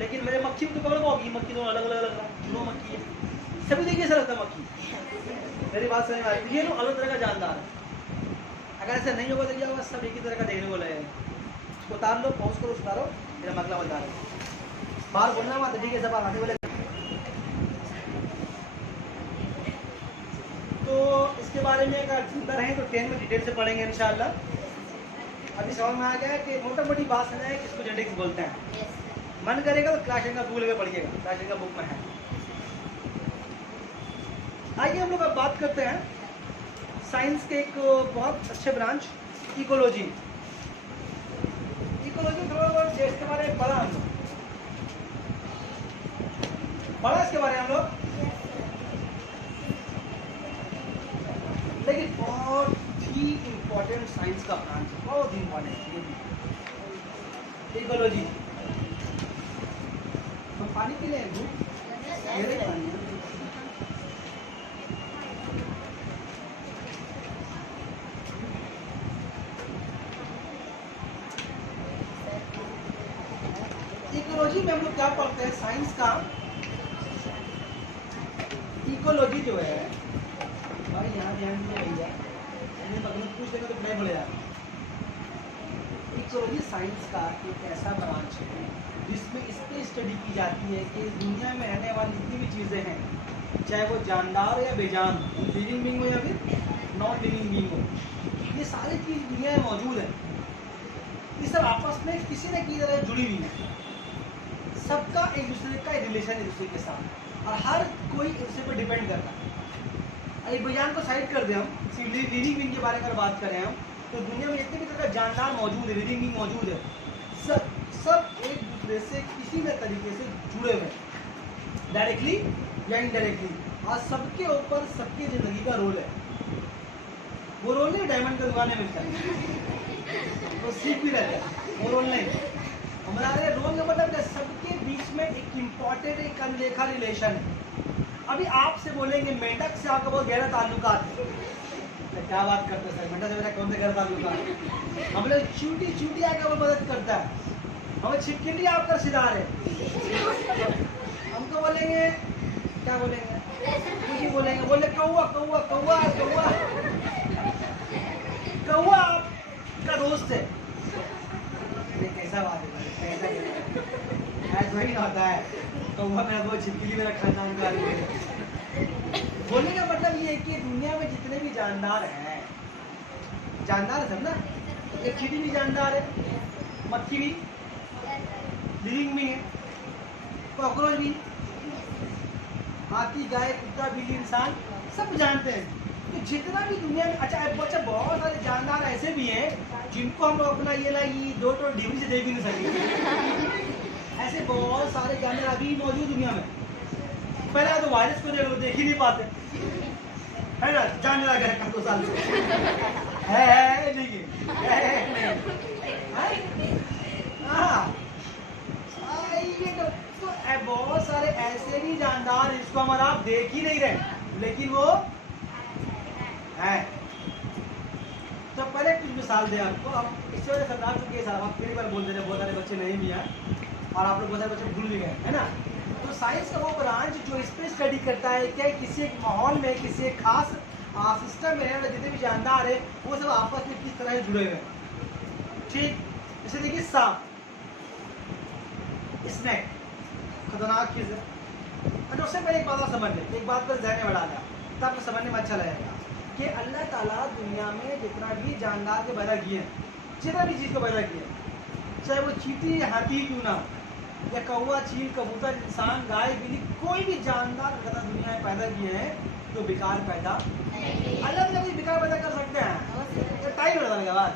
लेकिन मेरे मक्खी में तो पकड़ पाओगी, मक्खी दोनों अलग अलग अलग, दोनों मक्खी है, सभी देखिए ऐसा लगता है मक्खी। मेरी बात समझ में आ रही है? ये लोग अलग तरह का जानदार है। अगर ऐसा नहीं होगा तो क्या होगा, सब एक ही तरह का देखने को लगेगा। उतार लो, पहुँच करो, उतारो, मेरा मतलब बता रहे बाहर बोलना मत, ठीक है, सब आगे बोले। तो इसके बारे में अगर चिंता रहे तो 10 में डिटेल से पढ़ेंगे इंशाल्लाह। अभी समझ में आ गया कि मोटा मोटी बात समझ है किसको जेनेटिक्स बोलते हैं। मन करेगा तो क्लास 10 का बुक लेकर पढ़िएगा, क्लास 10 का बुक में है। आइए हम लोग अब बात करते हैं साइंस के एक बहुत अच्छे ब्रांच, इकोलॉजी। इकोलॉजी थोड़ा बहुत देश के बारे में पढ़ा हम लोग, पढ़ा इसके बारे में हम लोग, लेकिन बहुत ही इम्पोर्टेंट साइंस का ब्रांच है, बहुत इम्पोर्टेंट इकोलॉजी। तो पानी पी लें, मेरे पानी है। इकोलॉजी में हम लोग क्या पढ़ते हैं, साइंस का इकोलॉजी जो है भाई, यहाँ ध्यान दिया भैया, पूछ लेंगे तो नहीं बोलेगा। इकोलॉजी साइंस का एक ऐसा ब्रांच है जिसमें इसकी स्टडी की जाती है कि दुनिया में रहने वाली जितनी भी चीज़ें हैं, चाहे वो जानदार हो या बेजान, लिविंग बीइंग हो या फिर नॉन लिविंग बीइंग हो, ये सारी चीज़ दुनिया में मौजूद है। ये सब आपस में किसी न किसी तरह जुड़ी हुई है, सबका एक दूसरे का रिलेशन है दूसरे के साथ, और हर कोई एक दूसरे पर डिपेंड करता है। एक बयान को साइड कर दें हम, लिविंग बीइंग के बारे में बात करें हम, तो दुनिया में जितने भी तरह का जानदार मौजूद है, लिविंग बीइंग मौजूद है, सब एक दूसरे से किसी न तरीके से जुड़े हुए हैं, डायरेक्टली या इनडायरेक्टली, और सबके ऊपर सबकी जिंदगी का रोल है। वो रोल नहीं डायमंड का दुकान में मिलता है, तो सीख भी रहता है, वो रोल नहीं। हमारे रोल का मतलब है सबके बीच में एक इम्पॉर्टेंट, एक अनदेखा रिलेशन है। अभी आपसे बोलेंगे मेंढक से आपका बहुत गहरा ताल्लुकात है, तो क्या बात करते हैं सर, मेंढक से मेरा कौन सा गहरा ताल्लुकात है? हम लोग चूटी आके वो मदद करता है, हमें छिपकली आपका रिश्तेदार है। हमको बोलेंगे, क्या बोलेंगे, कुछ ही बोलेंगे, बोले कौवा कौवा कौवा कौवा कौवा आपका दोस्त है। कैसा बात है, ऐसा थोड़ी ना होता है, कौवा मेरा दोस्त, छिपकली मेरा खानदान का आदमी है। बोलने का मतलब ये है कि दुनिया में जितने भी जानदार हैं, जानदार है सब ना, एक चींटी भी जानदार है, मक्खी भी, लिविंग भी है, कॉकरोच भी, हाथी, गाय, कुत्ता, बिल्ली, इंसान, सब जानते हैं। तो जितना भी दुनिया में अच्छा बहुत सारे जानदार ऐसे भी हैं जिनको हम लोग अपना ये ना ये 2 डिग्री से देख भी नहीं सकते। ऐसे बहुत सारे जानदार अभी मौजूद दुनिया में। पहले तो वायरस को देख ही नहीं पाते, है ना, जानने लगा है 2 साल से है नहीं तो बहुत सारे ऐसे भी जानदार इसको हमारा आप देख ही नहीं रहे लेकिन वो है। तो पहले कुछ मिसाल दे आपको, अब इससे वजह समझा चुके हैं साहब, आप पहली बार बोल दे रहे, बहुत सारे बच्चे नहीं भी हैं और आप लोग बहुत सारे बच्चे भूल भी गए, है ना। तो साइंस का वो ब्रांच जो इस पर स्टडी करता है क्या किसी एक माहौल में किसी एक खास सिस्टम में है, जितने भी जानदार है वो सब आपस में किस तरह से जुड़े हुए हैं। ठीक, जैसे देखिए सांप, स्नेक, खतरनाक चीज है। और उससे पहले एक बात और समझ लें, एक बात पर ध्यान में बढ़ा लिया तब आपको समझने में अच्छा लगेगा कि अल्लाह ताला दुनिया में जितना भी जानदार के पैदा किए हैं, जितना भी चीज़ को पैदा किया, चाहे वो चींटी हाथी क्यों ना हो या कौवा चील कबूतर इंसान गाय बिल्ली, कोई भी जानदार अगर दुनिया में पैदा किए हैं तो बेकार पैदा अल्लाह ताला कोई बेकार पैदा कर सकते हैं? टाइम लगा बात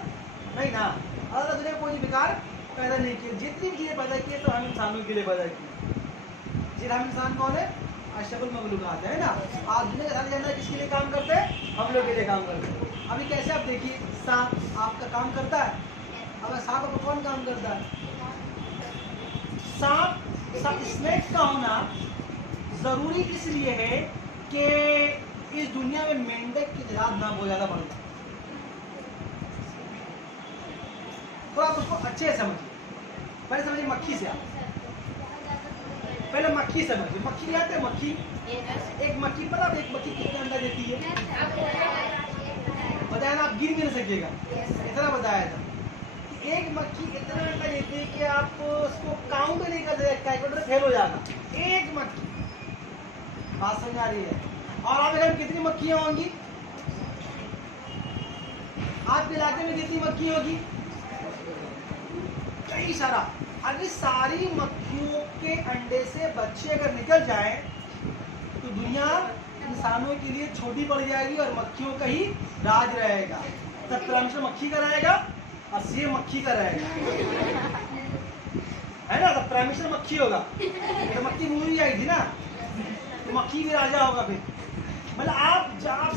नहीं ना। अल्लाह ताला दुनिया कोई बेकार पैदा नहीं किए, जितनी भी चीज़ें पैदा किए तो हम इंसानों के लिए पैदा किए। जी हम इंसान कौन है? अशरफुल मखलूकात है ना। आज दुनिया का सारे जानदार किसके लिए काम करते हैं? हम लोग के लिए काम करते हैं। अभी कैसे आप देखिए, सांप आपका काम करता है, अगर सांप आपका कौन काम करता है? सांप स्नेक का होना जरूरी इसलिए है कि इस दुनिया में मेंढक की तादाद ना बहुत ज्यादा बढ़ जाए। तो आप उसको अच्छे से समझिए, पहले समझिए मक्खी से। आप पहले मक्खी समझिए, मक्खी क्या है? मक्खी एक मक्खी पता है एक मक्खी कितने अंडा देती है? बताया ना, आप गिन भी नहीं सकिएगा, इतना बताया था कि एक मक्खी इतना अंडा देती है कि आप उसको काउंट नहीं कर सकते, कैलकुलेटर फेल हो जाएगा। एक मक्खी, बात समझ आ रही है? और आप अगर कितनी मक्खियां होंगी आपके इलाके में, कितनी मक्खी होगी? कई सारा। अगर सारी मक्खियों के अंडे से बच्चे अगर निकल जाए तो दुनिया इंसानों के लिए छोटी पड़ जाएगी और मक्खियों का ही राज रहेगा। तब परमेश्वर मक्खी का रहेगा और सीए मक्खी का रहेगा, है ना। तब परमेश्वर मक्खी होगा। तो मक्खी मूवी आई थी ना, तो मक्खी भी राजा होगा। फिर मतलब आप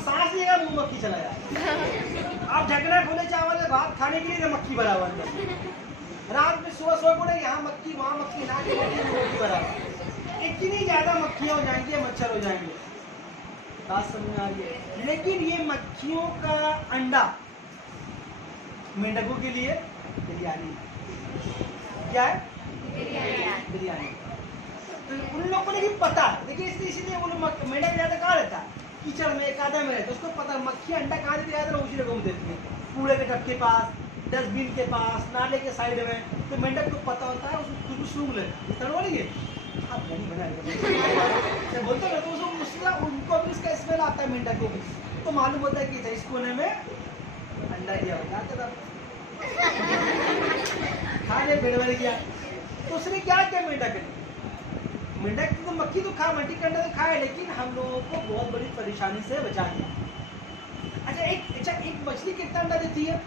सांस लेगा मुंह मक्खी चला जाएगा। आप ढकना खोले चावल भात खाने के लिए तो मक्खी बराबर, रात में सुबह सो पड़े यहाँ मक्खी वहाँ मक्खी ना मक्खी बराबर। इतनी ज्यादा मक्खियाँ हो जाएंगी, मच्छर हो जाएंगे। बात समझ आ रही है? लेकिन ये मक्खियों का अंडा मेंढकों के लिए बिरयानी। क्या है? बिरयानी। तो उन लोगों को लेकिन पता, देखिए इसीलिए वो लोग मेंढक ज्यादा कहाँ रहता है? कीचड़ में, एक आधा में रहता है। उसको पता मक्खी अंडा कहाँ देती है, उसी जगह देती है, कूड़े के टब के पास, डस्टबिन के पास, नाले के साइड में। तो मेंढक को पता होता है, उसको खुद सूंघ ले बोलेंगे आप नहीं बना बोलते ना, तो उसका उनको भी उसका स्मेल आता है मेंढक को भी, तो मालूम होता है कि इस कोने में अंडा दिया होगा, खाने बेड़बड़ गया। तो उसने क्या किया मेंढक ने? मेंढक तो मक्खी तो खा, मट्टी का अंडा तो खाया, लेकिन हम लोगों को बहुत बड़ी परेशानी से बचा दिया। अच्छा एक मछली कितना अंडा देती है?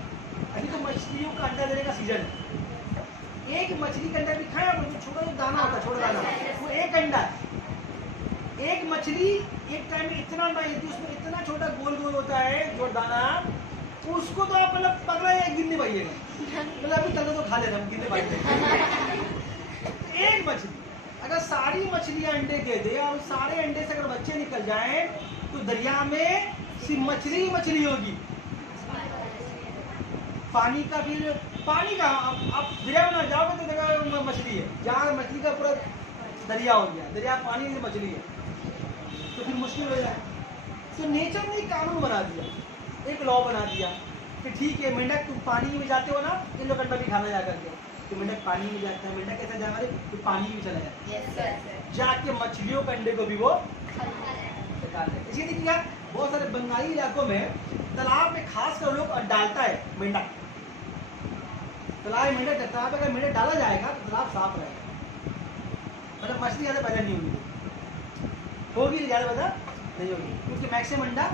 अभी तो मछलियों का अंडा देने का सीजन है। एक मछली का अंडा भी खाया, छोटा जो दाना होता है, छोटा दाना, वो एक अंडा है। एक मछली एक टाइम में इतना अंडा देती है, उसमें इतना छोटा गोल गोल होता है जो दाना, उसको तो आप मतलब पकड़ा या गिनने पाइएगा, मतलब अभी तक तो खा लेना गिनने पाइएगा। एक मछली अगर सारी मछलियां अंडे दे दे और सारे अंडे से अगर बच्चे निकल जाएं तो दरिया में सिर्फ मछली ही मछली होगी। पानी का फिर पानी का आप दरिया में ना जाओगे तो देखा मछली है, जहाँ मछली का पूरा दरिया हो गया, दरिया पानी से मछली है, तो फिर मुश्किल हो जाए। तो नेचर ने एक कानून बना दिया, एक लॉ बना दिया कि ठीक है मेंढक तुम पानी में जाते हो ना, इन लोग अंडा भी खाना जा करके, तो मेंढक पानी में जाता है, मेंढक कैसा जाए हमारे तो पानी में चला जाता है, जाके मछलियों के अंडे को भी वो निकाल देते। इसलिए देखिए बहुत सारे बंगाली इलाकों में तालाब में खास कर लोग डालता है मेंढक, तालाब मेंढक, तालाब अगर मेंढक डाला जाएगा तो तालाब साफ रहेगा, मतलब मछली ज़्यादा पैदा नहीं होगी, ज्यादा पैदा नहीं होगी, क्योंकि मैक्सिमम अंडा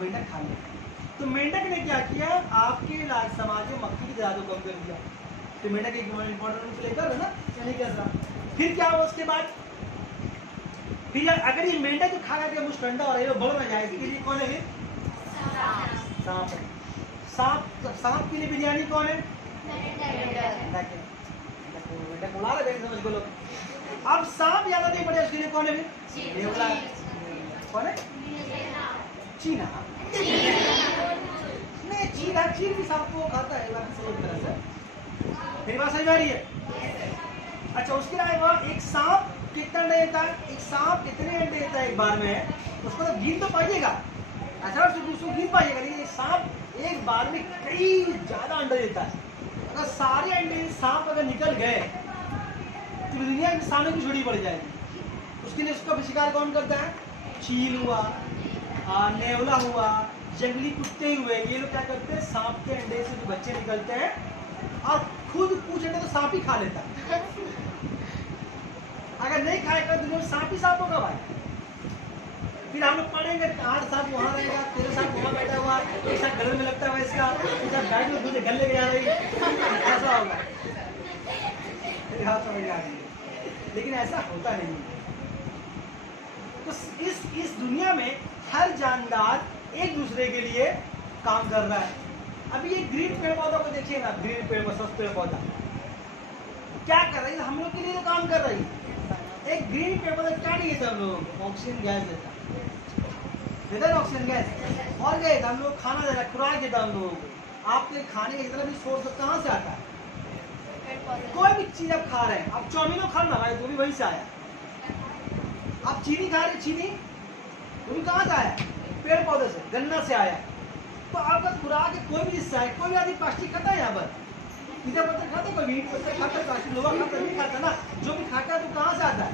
मेंढक खा लेगा। तो मेंढक ने क्या किया, आपके समाज में मक्खी की तादाद को कम कर दिया। तो मेंढक एक इम्पोर्टेंट प्ले कर रहा है ना, चलिए कैसा। फिर क्या हुआ उसके बाद, फिर अगर ये मेंढक जो खा के मुझ ठंडा हो रहा है, वो बढ़ ना जाए, इसके लिए कौन है? सांप है। सांप के लिए बिरयानी कौन है? मेंढक उड़ा रहे समझ को लोग। अब सांप ज्यादा नहीं बढ़े, उसके लिए कौन है? नेवला। कौन है? चीना। नहीं, चीन भी सांप को खाता है एक तरह से। मेरी बात समझ आ रही है? अच्छा, उसके अलावा एक सांप कितना अंडे देता है? एक सांप कितने अंडे देता है एक बार में? उसको तो गिन तो पाइएगा, अच्छा उसको गिन पाइएगा, लेकिन एक सांप एक बार में कई ज्यादा अंडे देता है। अगर सारे अंडे सांप अगर निकल गए तो दुनिया इंसानों की छोड़ी पड़ जाएगी। उसके लिए उसका शिकार कौन करता है? चील हुआ, नेवला हुआ, जंगली कुत्ते हुए, ये लोग क्या करते हैं? सांप के अंडे से जो बच्चे निकलते हैं और खुद पूछ अंडे तो सांप ही खा लेता है। अगर नहीं खाएगा दुनिया में सांप ही सांप होगा भाई। फिर हम लोग पढ़ेंगे 8 सांप वहाँ रहेगा, 13 सांप वहाँ बैठा हुआ, एक साथ गले में लगता है इसका, एक साथ बैठ में तुझे गले में आ रही, ऐसा होगा। समझ आ रही है, लेकिन ऐसा होता नहीं। तो इस दुनिया में हर जानदार एक दूसरे के लिए काम कर रहा है। अभी ये ग्रीन पेड़ पौधा को देखिए ना, ग्रीन पेड़ स्वस्थ पेड़ पौधा क्या कर रही है? हम लोग के लिए तो काम कर रही है। एक ग्रीन पेड़ पौधा क्या नहीं है? हम लोग ऑक्सीजन गैस देता है, ऑक्सीजन गैस, और गए हम लोग खाना दे रहा है, खुराक देता है हम लोगों को। आपके खाने का जितना भी सोर्स कहाँ से आता है? कोई भी चीज आप खा रहे हैं, आप चाउमीनो खा ना भाई, तो भी वहीं से आया। आप चीनी खा रहे, चीनी वो भी कहाँ से आया? पेड़ पौधे से, गन्ना से आया। तो आपका खुराक कोई भी हिस्सा है। कोई भी आदमी प्लास्टिक खाता है यहाँ पर? पिज्जा पत्थर खाता है, कोई मीट पत्थर खाता है, प्लास्टिक लोहा खाता नहीं खाता ना। जो भी खाता है तो कहाँ से आता है?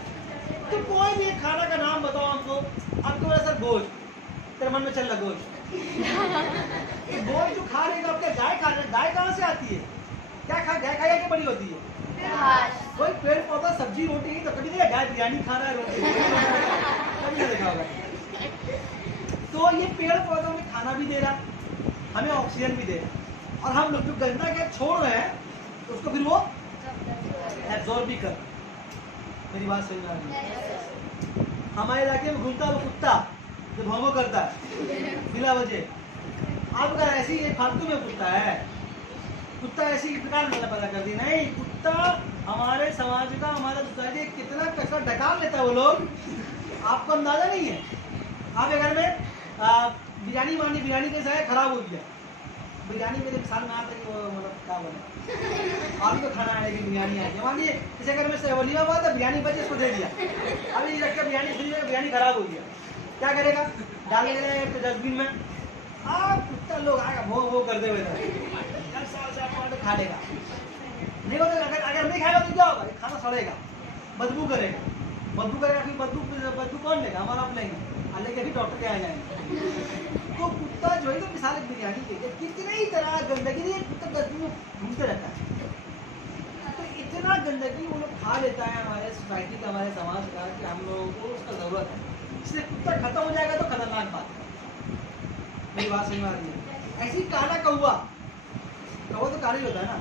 तो कोई भी खाना का नाम बताओ हमको। आपको बोला सर गोश्त, तेरे मन में चल रहा गोश्त। गोश्त जो खा रहे आपके गाय खा रहे, गाय कहाँ से आती है? क्या खा, गाय खाया क्या बड़ी होती है? कोई पेड़ पौधा सब्जी रोटी तो कभी नहीं, गाय बिरयानी खा रहा है, रोटी कभी नहीं देखा होगा। तो ये पेड़ पौधों में खाना भी दे रहा, हमें ऑक्सीजन भी दे रहा, और हम लोग जो गंदा गैस छोड़ रहे हैं तो उसको फिर वो एब्जॉर्ब भी कर। मेरी बात समझ आ रही है? हमारे इलाके में घूमता वो कुत्ता जो भौंको करता है बिना वजह। आप अगर ऐसी फालतू में कुत्ता है, कुत्ता ऐसी प्रकार में पता कर दी नहीं, कुत्ता हमारे समाज का, हमारा सोसाइटी कितना कचरा डकाल लेता है वो लोग, आपको अंदाजा नहीं है। आपके घर में बिरयानी मानी, बिरयानी कैसा है? खराब हो गया। बिरयानी मेरे मिसाल में आता है कि वो मतलब क्या बना, आप तो खाना आने की बिरयानी आई है, मानिए किसी घर में से वलीमा हुआ था, बिरयानी बचे उसको दे दिया, अभी रखकर बिरयानी खराब हो गया, क्या करेगा? डाल देगा तो डस्टबिन में। आप कुत्ता लोग आएगा वो करते हुए खा लेगा। नहीं होता, अगर नहीं खाएगा तो क्या होगा? खाना सड़ेगा, बदबू करेगा, फिर बदबू कौन लेगा? हमारा आप लेंगे, लेके भी डॉक्टर के आ जाएंगे। तो कुत्ता जो है, तो मिसाल बिरयानी के कितनी तरह गंदगी, ये कुत्ता डस्टबिन में घूमते रहता है। तो इतना गंदगी वो लोग खा लेता है हमारे सोसाइटी का, हमारे समाज का, कि हम लोगों को उसका जरूरत है। इसलिए कुत्ता खत्म हो जाएगा तो खतरनाक बात है। मेरी बात समझ आ रही है? ऐसी काला कौवा तो काला ही होता है ना।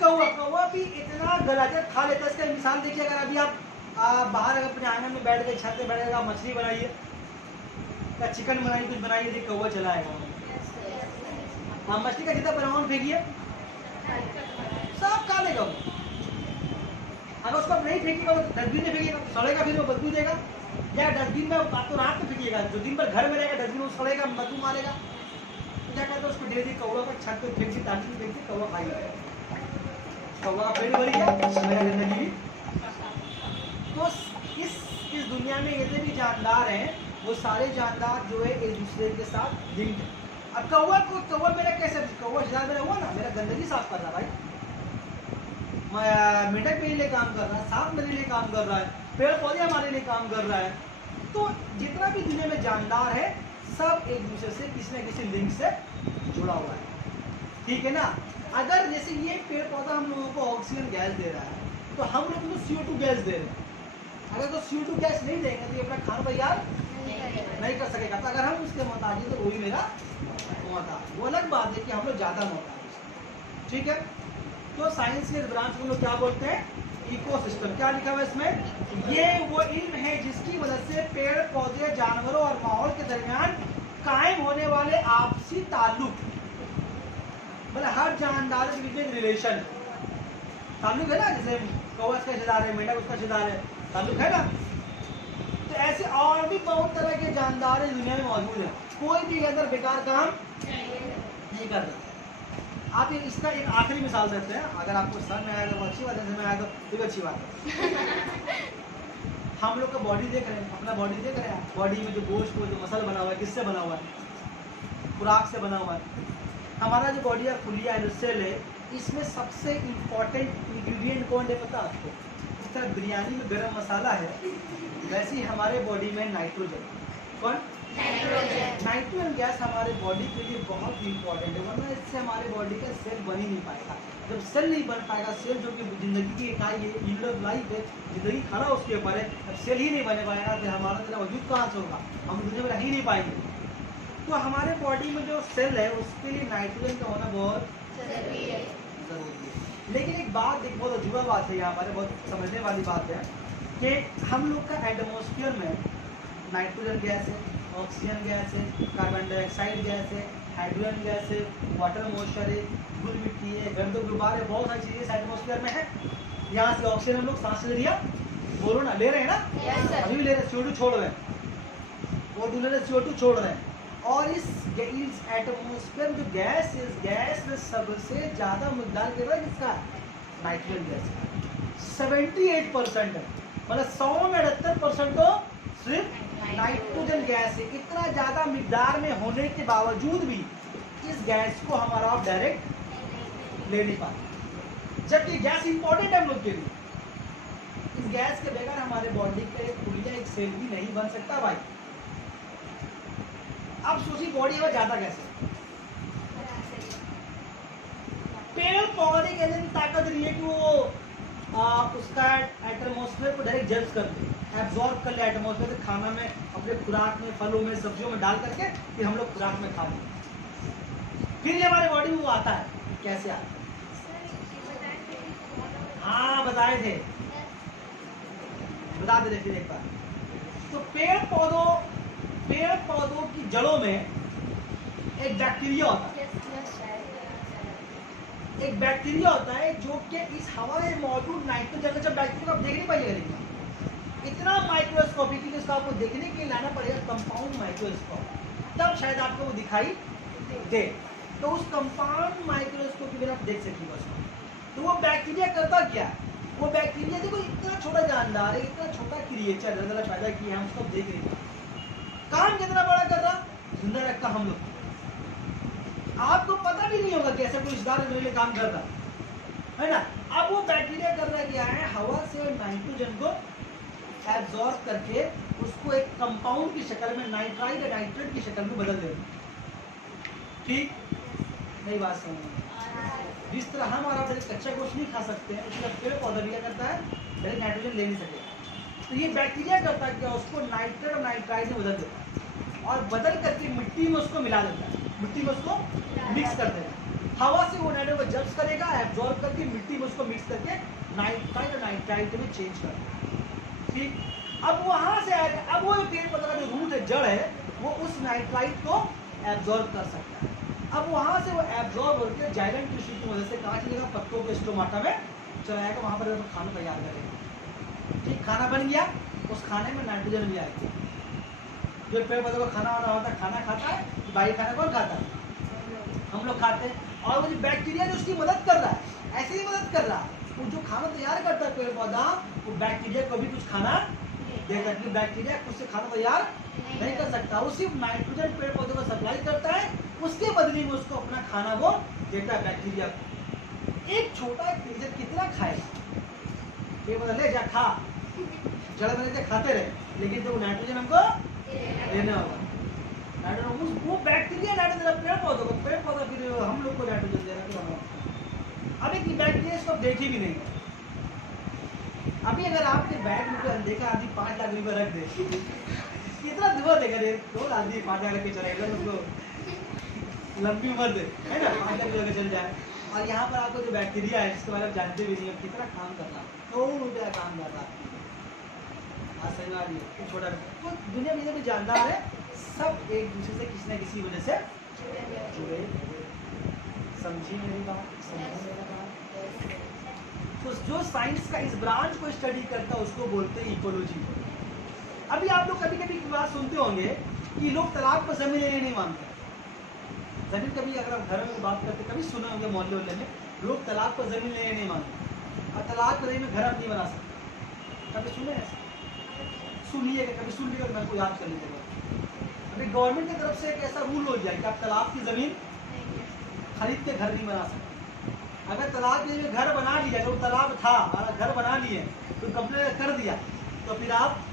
कौवा भी इतना गलाजत खा लेता है। इसका मिसाल देखिए, अगर अभी आप बाहर अगर अपने आंगन में बैठ गए, छत पे बैठ गए, मछली बनाइए या चिकन बनाइए, कुछ बनाइए, देखिए कौवा चला आएगा। हाँ, मछली का जितना बनावन फेंकिए सब खा लेगा। अगर उसको आप नहीं फेंकिएगा, डस्टबिन में फेंकिएगा तो सड़ेगा, फिर वो बदबू देगा। या डस्टबिन में आप तो रात में फेंकिएगा, जो दिन भर घर में रहेगा डस्टबिन में सड़ेगा, बदबू मारेगा। तो क्या कहते हैं उसको डेली कौवा का छत पे फेंक दी, ताकि फेंक दी, कौवा खाएगा, कौवा का पेट भर गया, मेरा गंदगी। तो इस दुनिया में जितने भी जानदार हैं, वो सारे जानदार जो है एक दूसरे के साथ लिंक्ड है। अब कौवा मेरा कैसे, कौवा शराब मेरा हुआ ना, मेरा गंदगी साफ कर रहा भाई, मेंढक मेरे लिए काम कर रहा है, सांप मेरे लिए काम कर रहा है, पेड़ पौधे हमारे लिए काम कर रहा है। तो जितना भी दुनिया में जानदार है, सब एक दूसरे से किसी न किसी लिंक से जुड़ा हुआ है, ठीक है ना। अगर जैसे ये पेड़ पौधा हम लोगों को ऑक्सीजन गैस दे रहा है, तो हम लोग को CO2 गैस दे रहे हैं, अगर तो CO2 गैस नहीं देंगे तो ये अपना खाना तैयार नहीं कर सकेगा। तो अगर हम उसके मोहताज हैं तो वही मेरा मोहताज। वो अलग बात है कि हम लोग ज़्यादा मोहताज। ठीक है, तो साइंस के ब्रांच को लोग क्या बोलते हैं? इकोसिस्टम। क्या लिखा हुआ है इसमें? ये वो इल्म है जिसकी मदद से पेड़ पौधे, जानवरों और माहौल के दरमियान कायम होने वाले आपसी ताल्लुक, मतलब हर जानदारों के बीच में रिलेशन ताल्लुक है ना, जैसे कौवा उसका रिश्तेदार है, मेंढक उसका रिश्तेदार है, ताल्लुक है ना। तो ऐसे और भी बहुत तरह के जानदार इस दुनिया में मौजूद हैं। कोई भी अंदर बेकार काम नहीं कर सकता। आप इसका एक आखिरी मिसाल देते हैं, अगर आपको समझ में आया तो अच्छी बात है, समझ में आया तो भी अच्छी बात है। हम लोग का बॉडी देख रहे हैं, अपना बॉडी देख रहे हैं। बॉडी में जो गोश्त जो मसल बना हुआ है, किससे बना हुआ है? खुराक से बना हुआ है। हमारा जो बॉडी है खुलिया है, सेल है, इसमें सबसे इम्पोर्टेंट इंग्रेडिएंट कौन है पता आपको? जिस तरह बिरयानी में गरम मसाला है, वैसे ही हमारे बॉडी में नाइट्रोजन। कौन? नाइट्रोजन गैस हमारे बॉडी के लिए बहुत इंपॉर्टेंट है, वरना इससे हमारे बॉडी का सेल बन ही नहीं पाएगा। जब सेल नहीं बन पाएगा, सेल जो कि जिंदगी की इकाई है, यूनिट ऑफ लाइफ है, जिंदगी खड़ा उसके ऊपर है, जब सेल ही नहीं बने पाएगा तो हमारा तेरा वजूद कहाँ से होगा? हम दुनिया में रह ही नहीं पाएंगे। तो हमारे बॉडी में जो सेल है उसके लिए नाइट्रोजन का होना बहुत जरूरी है। लेकिन एक बात, एक बहुत अजूबा बात है यहाँ पर, बहुत समझने वाली बात है कि हम लोग का एटमॉस्फेयर में नाइट्रोजन गैस है, ऑक्सीजन गैस है, कार्बन डाइऑक्साइड गैस है, हाइड्रोजन गैस है, वाटर मॉइस्चर है, धूल मिट्टी है, गर्द गुबार है, बहुत सारी चीज़ें एटमॉस्फेयर में है। यहाँ से ऑक्सीजन हम लोग सांस ले लिया, बोलो ना, ले रहे हैं ना? yes, अभी भी ले रहे हैं, CO2 छोड़ रहे हैं, वो दूसरे CO2 छोड़ रहे हैं। और इस एटमॉस्फेयर जो गैस है, इस गैस में सबसे ज़्यादा मिकदार के बाद इसका नाइट्रोजन गैस का 78% है, मतलब 100 में 78% तो सिर्फ नाइट्रोजन गैस है। इतना ज़्यादा मिकदार में होने के बावजूद भी इस गैस को हमारा आप डायरेक्ट ले नहीं पाते, जबकि गैस इंपॉर्टेंट है हम लोग के लिए। इस गैस के बगैर हमारे बॉडी का एक खुलिया, एक सेल भी नहीं बन सकता भाई। अब सोचिए बॉडी में ज्यादा कैसे? पेड़ पौधे के अंदर ताकत नहीं है कि वो उसका एटमॉस्फेयर को डायरेक्ट जल्ब कर दे, एब्जॉर्ब कर ले एटमॉस्फेयर से, खाना में, अपने खुराक में, फलों में, सब्जियों में डाल करके फिर हम लोग खुराक में खा लें। फिर ये हमारे बॉडी में वो आता है, कैसे आता है? हाँ बताए थे, बता दे फिर एक बार। तो पेड़ पौधों की जड़ों में एक बैक्टीरिया होता है, एक बैक्टीरिया होता है जो कि इस हवा में मौजूद नाइट्रोजन, जब बैक्टीरिया को आप देख नहीं पाइएगा, लेकिन इतना माइक्रोस्कोपिक कि इसको आपको देखने के लिए लाना पड़ेगा कंपाउंड माइक्रोस्कोप, तब शायद आपको वो दिखाई दे। तो उस कंपाउंड माइक्रोस्कोप के बिना आप देख सकेंगे उसको। तो वो बैक्टीरिया करता क्या? वो बैक्टीरिया देखो इतना छोटा जानदार है, इतना छोटा क्रिएचर है, अल्लाह पैदा किया है, हम उसको देख नहीं पाते। काम कितना बड़ा कर रहा, जिंदा रखा हम लोग, आपको पता भी नहीं होगा कैसे कोई रिश्तेदार मेरे लिए काम कर रहा है ना। अब वो बैक्टीरिया कर रहा क्या है? हवा से नाइट्रोजन को एब्जॉर्ब करके उसको एक कंपाउंड की शक्ल में, नाइट्राइड या नाइट्रेट की शक्ल में बदल देगा। ठीक नहीं बात समझ? जिस तरह हम और आप कच्चा गोश्त नहीं खा सकते हैं, उसी तरह पेड़ पौधा भी क्या करता है? डायरेक्ट नाइट्रोजन ले नहीं सकेगा। तो ये बैक्टीरिया करता है क्या? उसको नाइट्रेट और नाइट्राइड में बदल देता है और बदल करके मिट्टी में उसको मिला देता है, मिट्टी में उसको मिक्स कर देगा। हवा से वो नाइट्रोजन को जब्स करेगा, एब्जॉर्ब करके मिट्टी में उसको मिक्स करके नाइट्राइड और नाइट्राइड में चेंज कर देगा। ठीक, अब वहाँ से आएगा, अब वो पेड़ पौधा का जो रूट है, जड़ है, वो उस नाइट्राइड को एब्जॉर्ब कर सकता है। अब वहाँ से वो एब्जॉर्ब होकर जाइलेंट टिश्यू की वजह से कहाँ चलेगा? पत्तों के स्टोमाटा में चला जाएगा, वहाँ पर खाना तैयार करेगा। ठीक, खाना बन गया, उस खाने में नाइट्रोजन भी आएगी। जो पेड़ पौधों का खाना वाना होता है, खाना खाता है, बाई खाना कौन खाता है? हम लोग खाते हैं। और वो जो बैक्टीरिया जो उसकी मदद कर रहा है, ऐसे ही मदद कर रहा है, वो जो खाना तैयार करता है पेड़ पौधा, वो बैक्टीरिया को भी कुछ खाना देता है। बैक्टीरिया खुद से खाना तैयार नहीं कर सकता, वो सिर्फ नाइट्रोजन पेड़ पौधों को सप्लाई करता है, उसके बदले में उसको अपना खाना वो देता है बैक्टीरिया को। एक छोटा क्रिएचर कितना खाएगा? पेड़ पौधा ले जा खा, जड़ बने से खाते रहे, लेकिन जब नाइट्रोजन हमको लेना होगा, नाइट्रोजन वो बैक्टीरिया नाइट्रोजन पेड़ पौधों को, पेड़ पौधा फिर हम लोग को नाइट्रोजन दे रहा है। अब एक बैक्टीरिया इसको देखे भी नहीं, अभी अगर आपके बैंक में कोई अनदेखा आदमी 5 लाख रुपए रख दे, कितना दुआ देगा रे, 2 आदमी 5 लाख के चलेगा, उसको लंबी उम्र दे, है ना, 5 लाख रुपए चल जाए। और यहाँ पर आपको जो बैक्टीरिया है जिसके बारे में जानते भी नहीं है, कितना काम कर रहा है, 100 रुपया काम कर रहा है। हाँ सही बात है, छोटा तो दुनिया में भी जानदार है, सब एक दूसरे से किसी न किसी वजह से जुड़े। समझी मेरी बात, समझी मेरी बात। तो जो साइंस का इस ब्रांच को स्टडी करता है उसको बोलते हैं इकोलॉजी। अभी आप लोग कभी कभी बात सुनते होंगे कि लोग तलाक पर जमीन लेने नहीं मानते। जमीन कभी अगर आप घर में बात करते कभी सुने होंगे मोहल्ले वोल्ले में, लोग तलाक पर जमीन लेने नहीं मानते और तलाक पर में घर आप नहीं बना सकते। कभी सुने ऐसा? सुनिएगा, कभी सुन लीजिएगा, मैं को याद कर लीजिएगा। अभी गवर्नमेंट की तरफ से एक ऐसा रूल हो गया कि आप तलाक की जमीन खरीद के घर नहीं बना सकते। अगर तलाक के लिए घर बना लिया, जो तलाक था और घर बना लिए तो कंप्लेन कर दिया तो फिर आप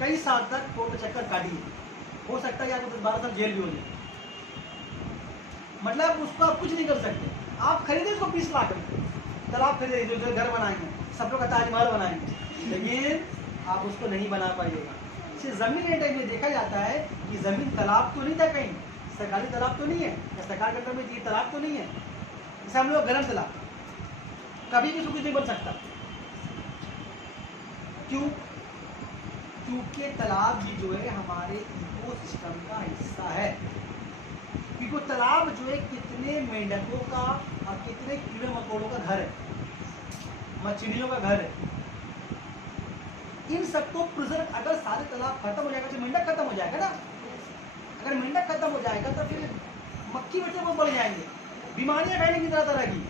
कई साल तक कोर्ट चक्कर काटिए, हो सकता है आपको 10-12 साल जेल भी हो जाए। मतलब उसको आप कुछ नहीं कर सकते। आप खरीदे उसको 20 लाख में, तलाक खरीदे, जो घर बनाएंगे, सब लोग का ताजमहल बनाएंगे, लेकिन आप उसको नहीं बना पाइएगा। जमीन के टाइम में देखा जाता है कि जमीन तालाब तो नहीं था, कहीं सरकारी तालाब तो नहीं है, या सरकार के अंदर में ये तालाब तो नहीं है, जैसे हम लोग गरम तालाब कभी भी कुछ नहीं बन सकता। क्यों? क्योंकि तालाब भी जो है हमारे इकोसिस्टम का हिस्सा है। क्योंकि तालाब जो है कितने मेंढकों का और कितने कीड़े मकोड़ों का घर है, मछलियों का घर है। इन सबको प्रिजर्व, अगर सारे तालाब खत्म हो जाएगा तो मेंढक खत्म हो जाएगा ना। अगर मेंढक खत्म हो जाएगा तो फिर मक्खी बच्चे वो बढ़ जाएंगे, बीमारियां फैलेंगी तरह तरह की।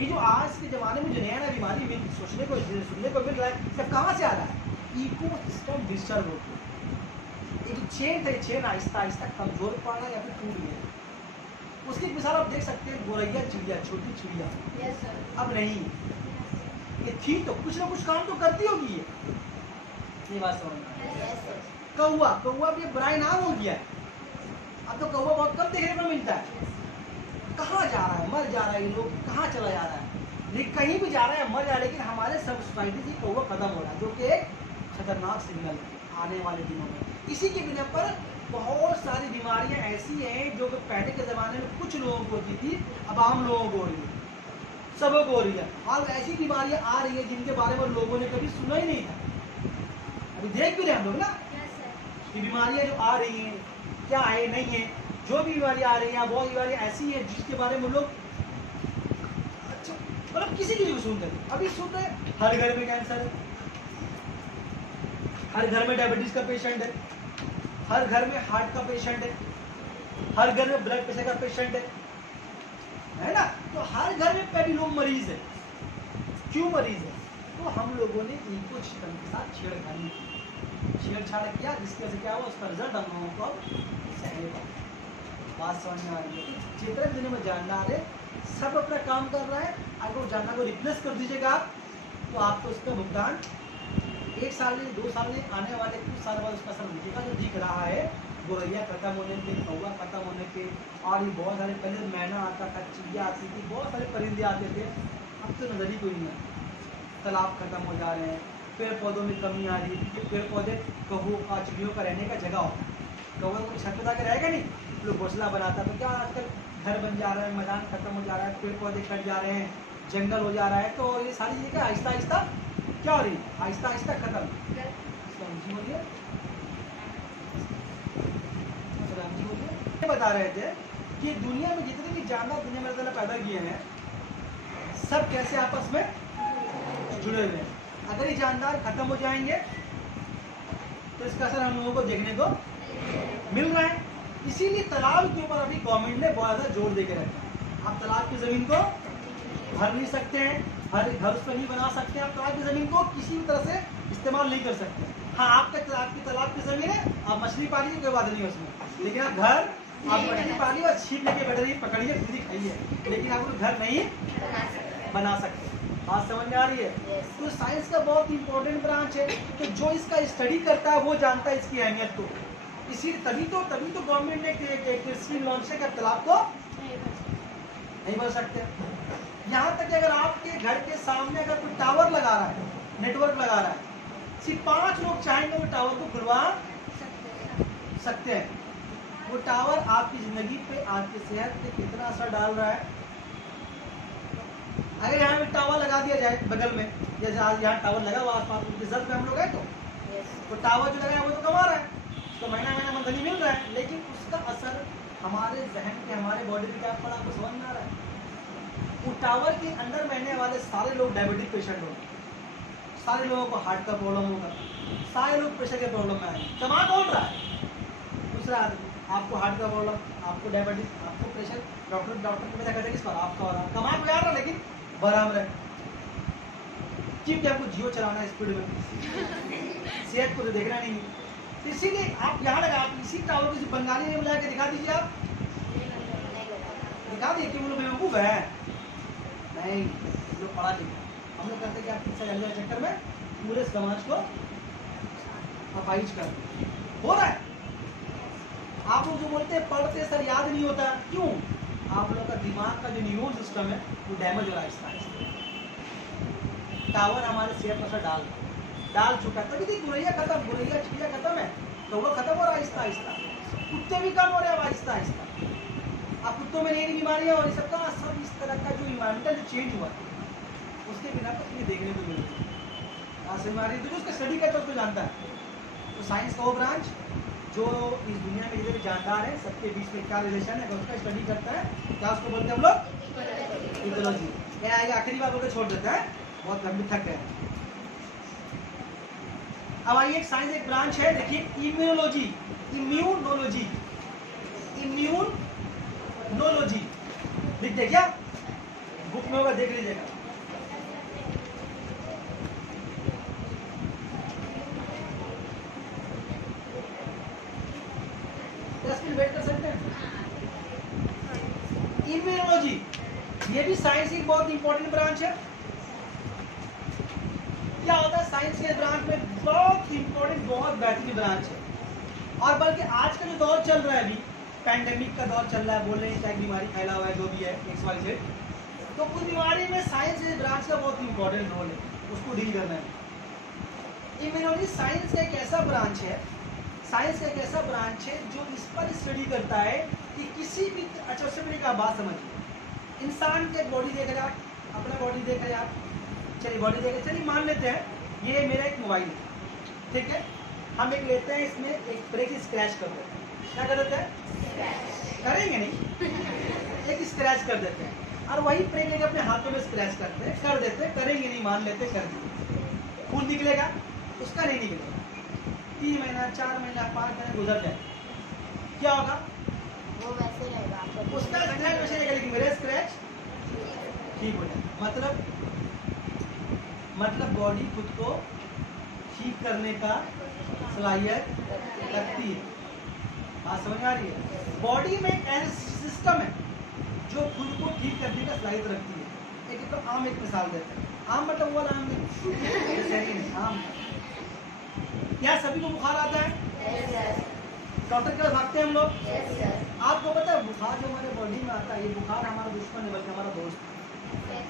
ये जो आज के जमाने में जो नया नया बीमारी सुनने को मिल रहा है, सब कहाँ से आ रहा है? इको सिस्टम डिस्टर्ब होते हैं। एक चेन था, चेन आहिस्ता आहिस्ता कमजोर पड़ा या फिर टूट गया। उसकी मिसाल आप देख सकते हैं, गोरैया चिड़िया, छोटी चिड़िया अब नहीं, ये थी तो कुछ ना कुछ काम तो करती होगी ये बात समझ में। कौवा, कौवा भी बुराई नाम हो गया है, अब तो कौवा बहुत कम देखने को मिलता है। कहाँ जा रहा है? मर जा रहा है, ये लोग कहाँ चला जा रहा है, लेकिन कहीं भी जा रहा है मर जा रहा है। लेकिन हमारे सब सोसाइटी से कौवा खत्म हो रहा है, जो कि एक खतरनाक सिग्नल है आने वाले दिनों में। इसी के बिना पर बहुत सारी बीमारियां ऐसी हैं जो पहले के ज़माने में कुछ लोगों को होती थी, अब आम लोगों को हो रही है, सबको हो रही है। और ऐसी बीमारियां आ रही है जिनके बारे में लोगों ने कभी सुना ही नहीं था। अभी देख भी रहे हम लोग ना कि बीमारियां जो आ रही हैं क्या है नहीं है। जो भी बीमारियां आ रही हैं, बहुत बीमारियां ऐसी हैं जिसके बारे में लोग अच्छा मतलब किसी की भी सुनते हैं। अभी सुनते हैं हर घर में कैंसर है, हर घर में डायबिटीज का पेशेंट है, हर घर में हार्ट का पेशेंट है, हर घर में ब्लड प्रेशर का पेशेंट है ना। तो हर घर में कई लोग मरीज है। क्यों मरीज है? तो हम लोगों ने इको सिस्टम के साथ छेड़खानी की, छेड़छाड़ किया, जिसकी वजह से क्या हुआ, उसका रिजल्ट हम लोगों को अब सहने। बात समझ में आ रही है? जितना दुनिया में जानदार है सब अपना काम कर रहा है। अगर वो जानदार को रिप्लेस कर दीजिएगा तो आपको उसका भुगतान 1 साल में 2 साल में आने वाले कुछ साल बाद उसका असर दिखेगा। जो दिख रहा है गोरैया खत्म होने के, कौवा खत्म होने के, और ये बहुत सारे पहले मैना आता था, चिड़िया आती थी, बहुत सारे परिंदे आते थे, अब तो नजर ही कोई नहीं है। तालाब खत्म हो जा रहे हैं, पेड़ पौधों में कमी आ रही है, क्योंकि पेड़ पौधे कौवों का, चिड़ियों का रहने का जगह होता है। कौवा को छत पर जाकर रहेगा नहीं, लोग घोंसला बनाता, तो क्या आजकल घर बन जा रहा है, मैदान खत्म हो जा रहा है, पेड़ पौधे कट जा रहे हैं, जंगल हो जा रहा है। तो ये सारी चीज़ें क्या आहिस्ता आहिस्ता क्या हो रही है, आहिस्ता आहिस्ता खत्म। बता रहे थे कि दुनिया में जितने भी जानवर दुनिया में अल्लाह पैदा किए हैं, सब कैसे आपस में जुड़े हुए हैं। अगर ये जानदार खत्म हो जाएंगे तो इसका असर हम लोगों को देखने को मिल रहा है। इसीलिए तालाब के ऊपर अभी गवर्नमेंट ने बहुत ज़्यादा जोर दे के रखा है। आप तालाब की ज़मीन को भर नहीं सकते हैं, हर घर उस पर नहीं बना सकते हैं, आप तालाब की ज़मीन को किसी भी तरह से इस्तेमाल नहीं कर सकते। हाँ, आपके तालाब की ज़मीन है, आप मछली पालिए, कोई बात नहीं उसमें, लेकिन आप घर आप मछली पालिए और छीप लेके बैठे रहिए, पकड़िए, खुद ही खाइए, लेकिन आप घर नहीं बना सकते। बात समझ में आ रही है? तो साइंस का बहुत इंपॉर्टेंट ब्रांच है, तो जो इसका स्टडी करता है वो जानता है इसकी अहमियत को। इसी तभी तो गवर्नमेंट ने एक स्कीम लॉन्च किया, तालाब को नहीं बन सकते। यहाँ तक कि अगर आपके घर के सामने अगर कोई टावर लगा रहा है नेटवर्क लगा रहा है, सिर्फ 5 लोग चाहेंगे वो टावर को खुलवा सकते हैं। वो टावर आपकी जिंदगी पे, आपकी सेहत पे कितना असर डाल रहा है। अगर यहाँ पे टावर लगा दिया जाए बगल में, या जहाँ यहाँ टावर लगा हुआ आसपास रिजर्व में हम लोग है, तो टावर जो लगा है वो तो कमा रहा है, उसको महीना महीना मंथली मिल रहा है, लेकिन उसका असर हमारे जहन पे, हमारे बॉडी पे क्या पड़ा आपको समझ में आ रहा है? वो टावर के अंदर रहने वाले सारे लोग डायबिटिक पेशेंट होंगे, सारे लोगों को हार्ट का प्रॉब्लम होगा, सारे लोग प्रेशर के प्रॉब्लम में आएंगे। कमा कौन रहा है? दूसरा आदमी। आपको हार्ट का प्रॉब्लम, आपको डायबिटिस, आपको प्रेशर, डॉक्टर के पैसा कहते हैं किस पर? आपका हो रहा है। कमा को यार रहा, लेकिन बराबर है। क्योंकि आपको जियो चलाना है स्पीड में, सेहत को तो देखना नहीं है, तो इसीलिए आप यहाँ लगा, आप इसी टावर को किसी बंगाली में बुला के दिखा दीजिए, आप दिखा दीजिए कि वो लोग बेवकूफ़ है। नहीं, लोग पढ़ा लिखा, हम लोग कहते हैं कि आप शिक्षा जाने के चक्कर में पूरे समाज को अपाहिज कर हो रहा है। आप लोग जो बोलते हैं पढ़ते सर याद नहीं होता, क्यों? आप लोग का दिमाग का जो न्यूरल सिस्टम है वो डैमेज हो रहा है आहिस्ता आहिस्ता। टावर हमारे सेहत पर डाल चुका है, तभी थी बुरैया खत्म, बुरैया चिड़िया खत्म है, तो वो खत्म हो रहा है आहिस्ता आहिस्ता। कुत्ते भी कम हो रहे हैं आहिस्ता आहिस्ता। अब कुत्तों में नई नई बीमारियाँ और सबका सब इस तरह का जो इन्वायरमेंटल जो चेंज हुआ उसके बिना कुछ नहीं देखने को मिलती। बीमारी तो जो उसका स्टडी करता है उसको जानता है। तो साइंस का वो ब्रांच जो इस दुनिया में जितने भी जानदार है सबके बीच में क्या रिलेशन है उसका स्टडी करता है, क्या उसको बोलते हैं हम लोग? इकोलॉजी। ये आगे आखिरी बात बोलकर छोड़ देता है, बहुत लंबी थक गए। अब आइए एक साइंस एक ब्रांच है, देखिए इम्यूनोलॉजी, इम्यूनोलॉजी, इम्यूनोलॉजी लिख दे क्या? बुक में होगा, देख लीजिएगा। वेट कर सकते हैं। इम्यूनोलॉजी ये भी साइंस की बहुत इंपॉर्टेंट ब्रांच है। क्या होता है साइंस के ब्रांच में? बहुत इंपॉर्टेंट, बहुत बेहतरीन ब्रांच है। और बल्कि आज का जो दौर चल रहा है, अभी पैंडेमिक का दौर चल रहा है, बोल रहे हैं चाहे बीमारी फैला हुआ है जो भी है XYZ, तो उस बीमारी में साइंस के ब्रांच का बहुत इंपॉर्टेंट रोल है, उसको डील करना है। इम्यूनोलॉजी साइंस का एक ऐसा ब्रांच है, साइंस का एक ऐसा ब्रांच है जो इस पर स्टडी करता है कि किसी भी, अच्छा उससे पहले एक बात समझिए, इंसान के बॉडी देख रहे आप, अपना बॉडी देख रहे आप, चलिए बॉडी देख रहे, चलिए मान लेते हैं ये मेरा एक मोबाइल है, ठीक है, हम एक लेते हैं, इसमें एक ब्रेक स्क्रैच कर देते हैं, क्या कर देते हैं? करेंगे नहीं, एक स्क्रैच कर देते हैं, और वही ब्रेक लेके अपने हाथों में स्क्रैच करते हैं, कर देते हैं, करेंगे नहीं, मान लेते कर देते, खून निकलेगा? उसका नहीं निकलेगा। 3 महीना 4 महीना 5 महीने गुजर जाए, क्या होगा? वो वैसे रहेगा, उसका स्क्रैच वैसे रहेगा, लेकिन मेरा स्क्रैच ठीक हो जाए। मतलब बॉडी खुद को ठीक करने का सलाहियत रखती है। बात समझ आ रही है? बॉडी में एक ऐसा सिस्टम है जो खुद को ठीक करने का सलाहियत रखती है। एक तो आम एक मिसाल देते हैं, आम मतलब वो आम नहीं, आम क्या सभी को बुखार आता है? डॉक्टर के पास भागते हैं हम लोग। आपको पता है बुखार जो हमारे बॉडी में आता है, ये बुखार हमारा दुश्मन है बल्कि हमारा दोस्त है।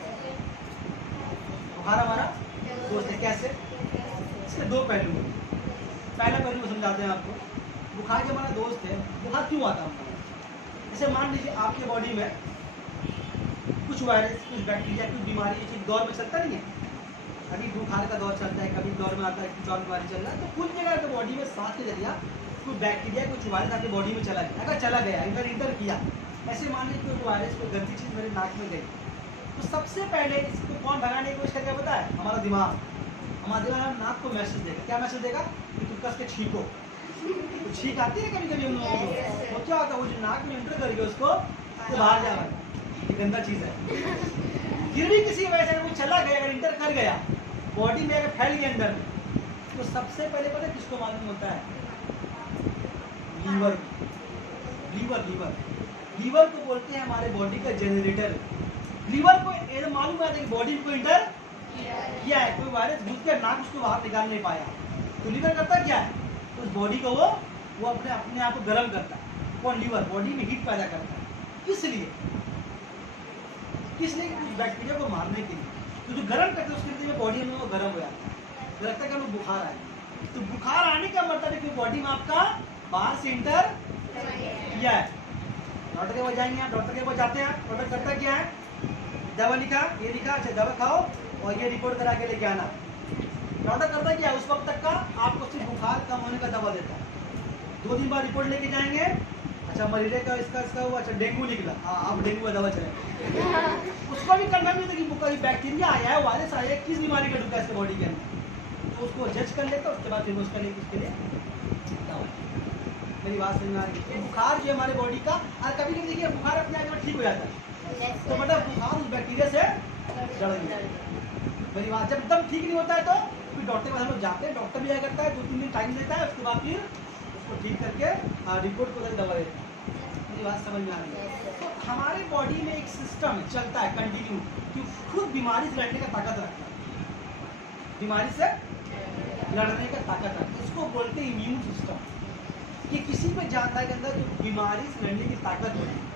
बुखार हमारा दोस्त है। कैसे? इसके 2 पहलू हैं। पहला पहलू समझाते हैं आपको। बुखार जो हमारा दोस्त है, बुखार क्यों आता है? जैसे मान लीजिए आपके बॉडी में कुछ वायरस, कुछ बैक्टीरिया, कुछ बीमारी एक दौर में चलता नहीं है। कभी बुखार का दौर चलता है, कभी दौर में आता है, कुछ और बीमारी चल रहा है, तो कुछ जगह तो बॉडी में सांस के जरिया कोई बैक्टीरिया, कुछ वायरस आपके बॉडी में चला गया। अगर चला गया, इंटर किया, ऐसे मान लीजिए कोई वायरस, कोई गंदी चीज़ मेरे नाक में गई, तो सबसे पहले इसको कौन भगाने की कोशिश करके पता है? हमारा दिमाग। हमारा दिमाग नाक को मैसेज देगा। क्या मैसेज देगा? कि तुम कस के छींको। तो छींक आती है कभी कभी हम लोगों को, तो क्या होता है वो जो नाक में इंटर करके उसको तो बाहर जा रहा है, ये गंदा चीज़ है। फिर भी किसी वजह से वो चला गया, अगर इंटर कर गया बॉडी में, अगर फैल गया अंदर में, तो सबसे पहले पता है किसको मालूम होता है? लीवर। लीवर को बोलते हैं हमारे बॉडी का जनरेटर। लीवर को ये मालूम है कि बॉडी को इंटर किया है, कोई वायरस घुस के नाक उसको बाहर निकाल नहीं पाया, तो लीवर करता क्या है? तो उस बॉडी को वो अपने आप को गर्म करता है। कौन? लीवर। बॉडी में हीट पैदा करता है। किस लिए? उस बैक्टीरिया को मारने के लिए। तो जो गर्म करते हैं उसके लिए बॉडी में वो गर्म हो जाता है। लगता है कि हमें बुखार आए, तो बुखार आने का मतलब है कि बॉडी में आपका बाहर से इंटर किया है। डॉक्टर के पास जाएंगे, आप डॉक्टर के पास जाते हैं, डॉक्टर करता क्या है, दवा लिखा, ये लिखा, अच्छा दवा खाओ और ये रिपोर्ट करा के लेके आना। डॉक्टर करता क्या है, उस वक्त तक का आपको सिर्फ बुखार कम होने का दवा देता है। 2 दिन बाद रिपोर्ट लेके जाएंगे, अच्छा मलेरिया का इसका हुआ, अच्छा डेंगू निकला, हाँ आप डेंगू का दवा चलेगा। उसको भी कंफर्म नहीं होता कि बैक्टीरिया आया है, वायरस आया है, किस बीमारी का ढुका है इसके बॉडी के अंदर, तो उसको जज कर लेता है, उसके बाद फिर उसका लिए उसके लिए दवा। मेरी बात समझ में आ रही है? बुखार जो है हमारे बॉडी का, और कभी कभी देखिए बुखार अपने आप में ठीक हो जाता है, तो मतलब बुखार उस बैक्टीरिया से लड़ गया। मेरी बात, जब एकदम ठीक नहीं होता है तो फिर डॉक्टर के पास हम लोग जाते हैं, डॉक्टर भी क्या करता है 2-3 दिन टाइम देता है, उसके बाद फिर उसको ठीक करके रिपोर्ट को दवा देता है। मेरी बात समझ में आ रही है? तो हमारे बॉडी में एक सिस्टम चलता है कंटिन्यू कि खुद बीमारी से लड़ने का ताकत रखता है, बीमारी से लड़ने का ताकत रखता है, इसको बोलते हैं इम्यून सिस्टम। कि किसी पे जानता के अंदर जो बीमारी से लड़ने की ताकत होती है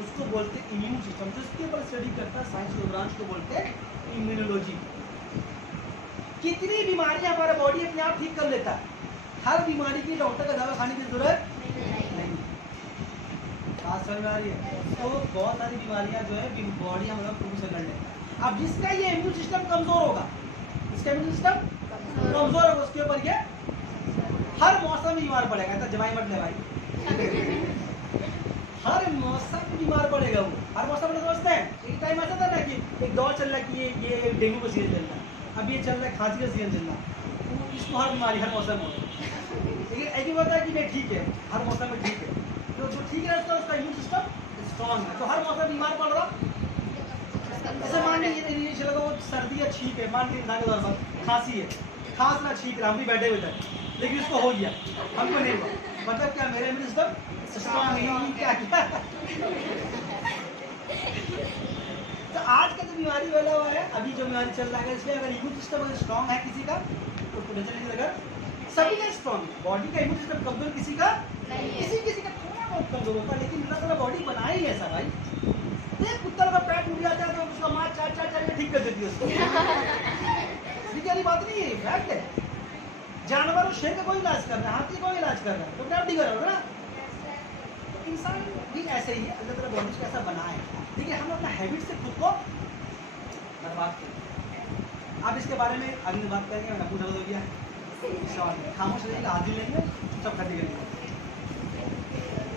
उसको बोलते हैं इम्यून सिस्टम। जिसके ऊपर स्टडी करता है साइंस के ब्रांच को बोलते हैं इम्यूनोलॉजी। कितनी बीमारियां हमारा बॉडी अपने आप ठीक कर लेता है, हर बीमारी की डॉक्टर का दवा खाने की जरूरत नहीं। बात समझ में आ रही है? तो बहुत सारी बीमारियां जो है बॉडी हमारा खुद से लड़ लेता है। अब जिसका ये इम्यून सिस्टम कमजोर होगा, इसका इम्यून सिस्टम कमजोर होगा, उसके ऊपर ये हर मौसम में बीमार पड़ेगा। तो जवाई मत ले भाई, हर मौसम में बीमार पड़ेगा वो, हर मौसम में। समझते हैं एक टाइम ऐसा था ना कि एक दौर चल रहा है कि ये डेंगू का सीजन चल रहा है, अब ये चल रहा है खांसी का सीजन चल रहा है, तो इसको हर बीमारी हर मौसम में लेकिन एक ही होता है कि नहीं ठीक है, हर मौसम में ठीक है, तो जो ठीक है उसका इम्यून सिस्टम स्ट्रॉन्ग है, तो हर मौसम बीमार पड़ रहा। जैसे मान लीजिए चलो वो सर्दी है, ठीक है, मान लीजिए खांसी है, खांसना ठीक है, हम भी बैठे हुए थे लेकिन उसको हो गया, हमको नहीं हुआ, मतलब क्या मेरा इम्यून सिस्टम स्ट्रॉन्ग है, क्या क्या। तो आज का जो बीमारी वाला हुआ है, अभी जो बीमारी चल रहा है, इसलिए अगर इम्यून सिस्टम अगर स्ट्रॉन्ग है किसी का तो पोटेंशियल अगर सभी का स्ट्रॉन्ग, बॉडी का इम्यून सिस्टम कमजोर किसी का किसी का थोड़ा बहुत कमजोर होता है, लेकिन अल्लाह ताला बॉडी बनाई ही ऐसा भाई। देख कुत्ता का पैर टूट जाता है तो उसका माँ चार ठीक कर देती है उसको। ये क्या बात नहीं है, फैक्ट है। जानवर और शेर का कोई इलाज कर रहा है, हाथी कोई इलाज कर रहा है, तो अपने आप ठीक हो ना। तो इंसान भी ऐसे ही है, अल्लाह ताला बॉडी को ऐसा बनाया है, लेकिन हम अपना हैबिट से खुद को बर्बाद करते। आप इसके बारे में अगली बात करेंगे, मैंने पूछा हो गया खामोश रहिएगा, हाजिर लेंगे सब खत्म करेंगे।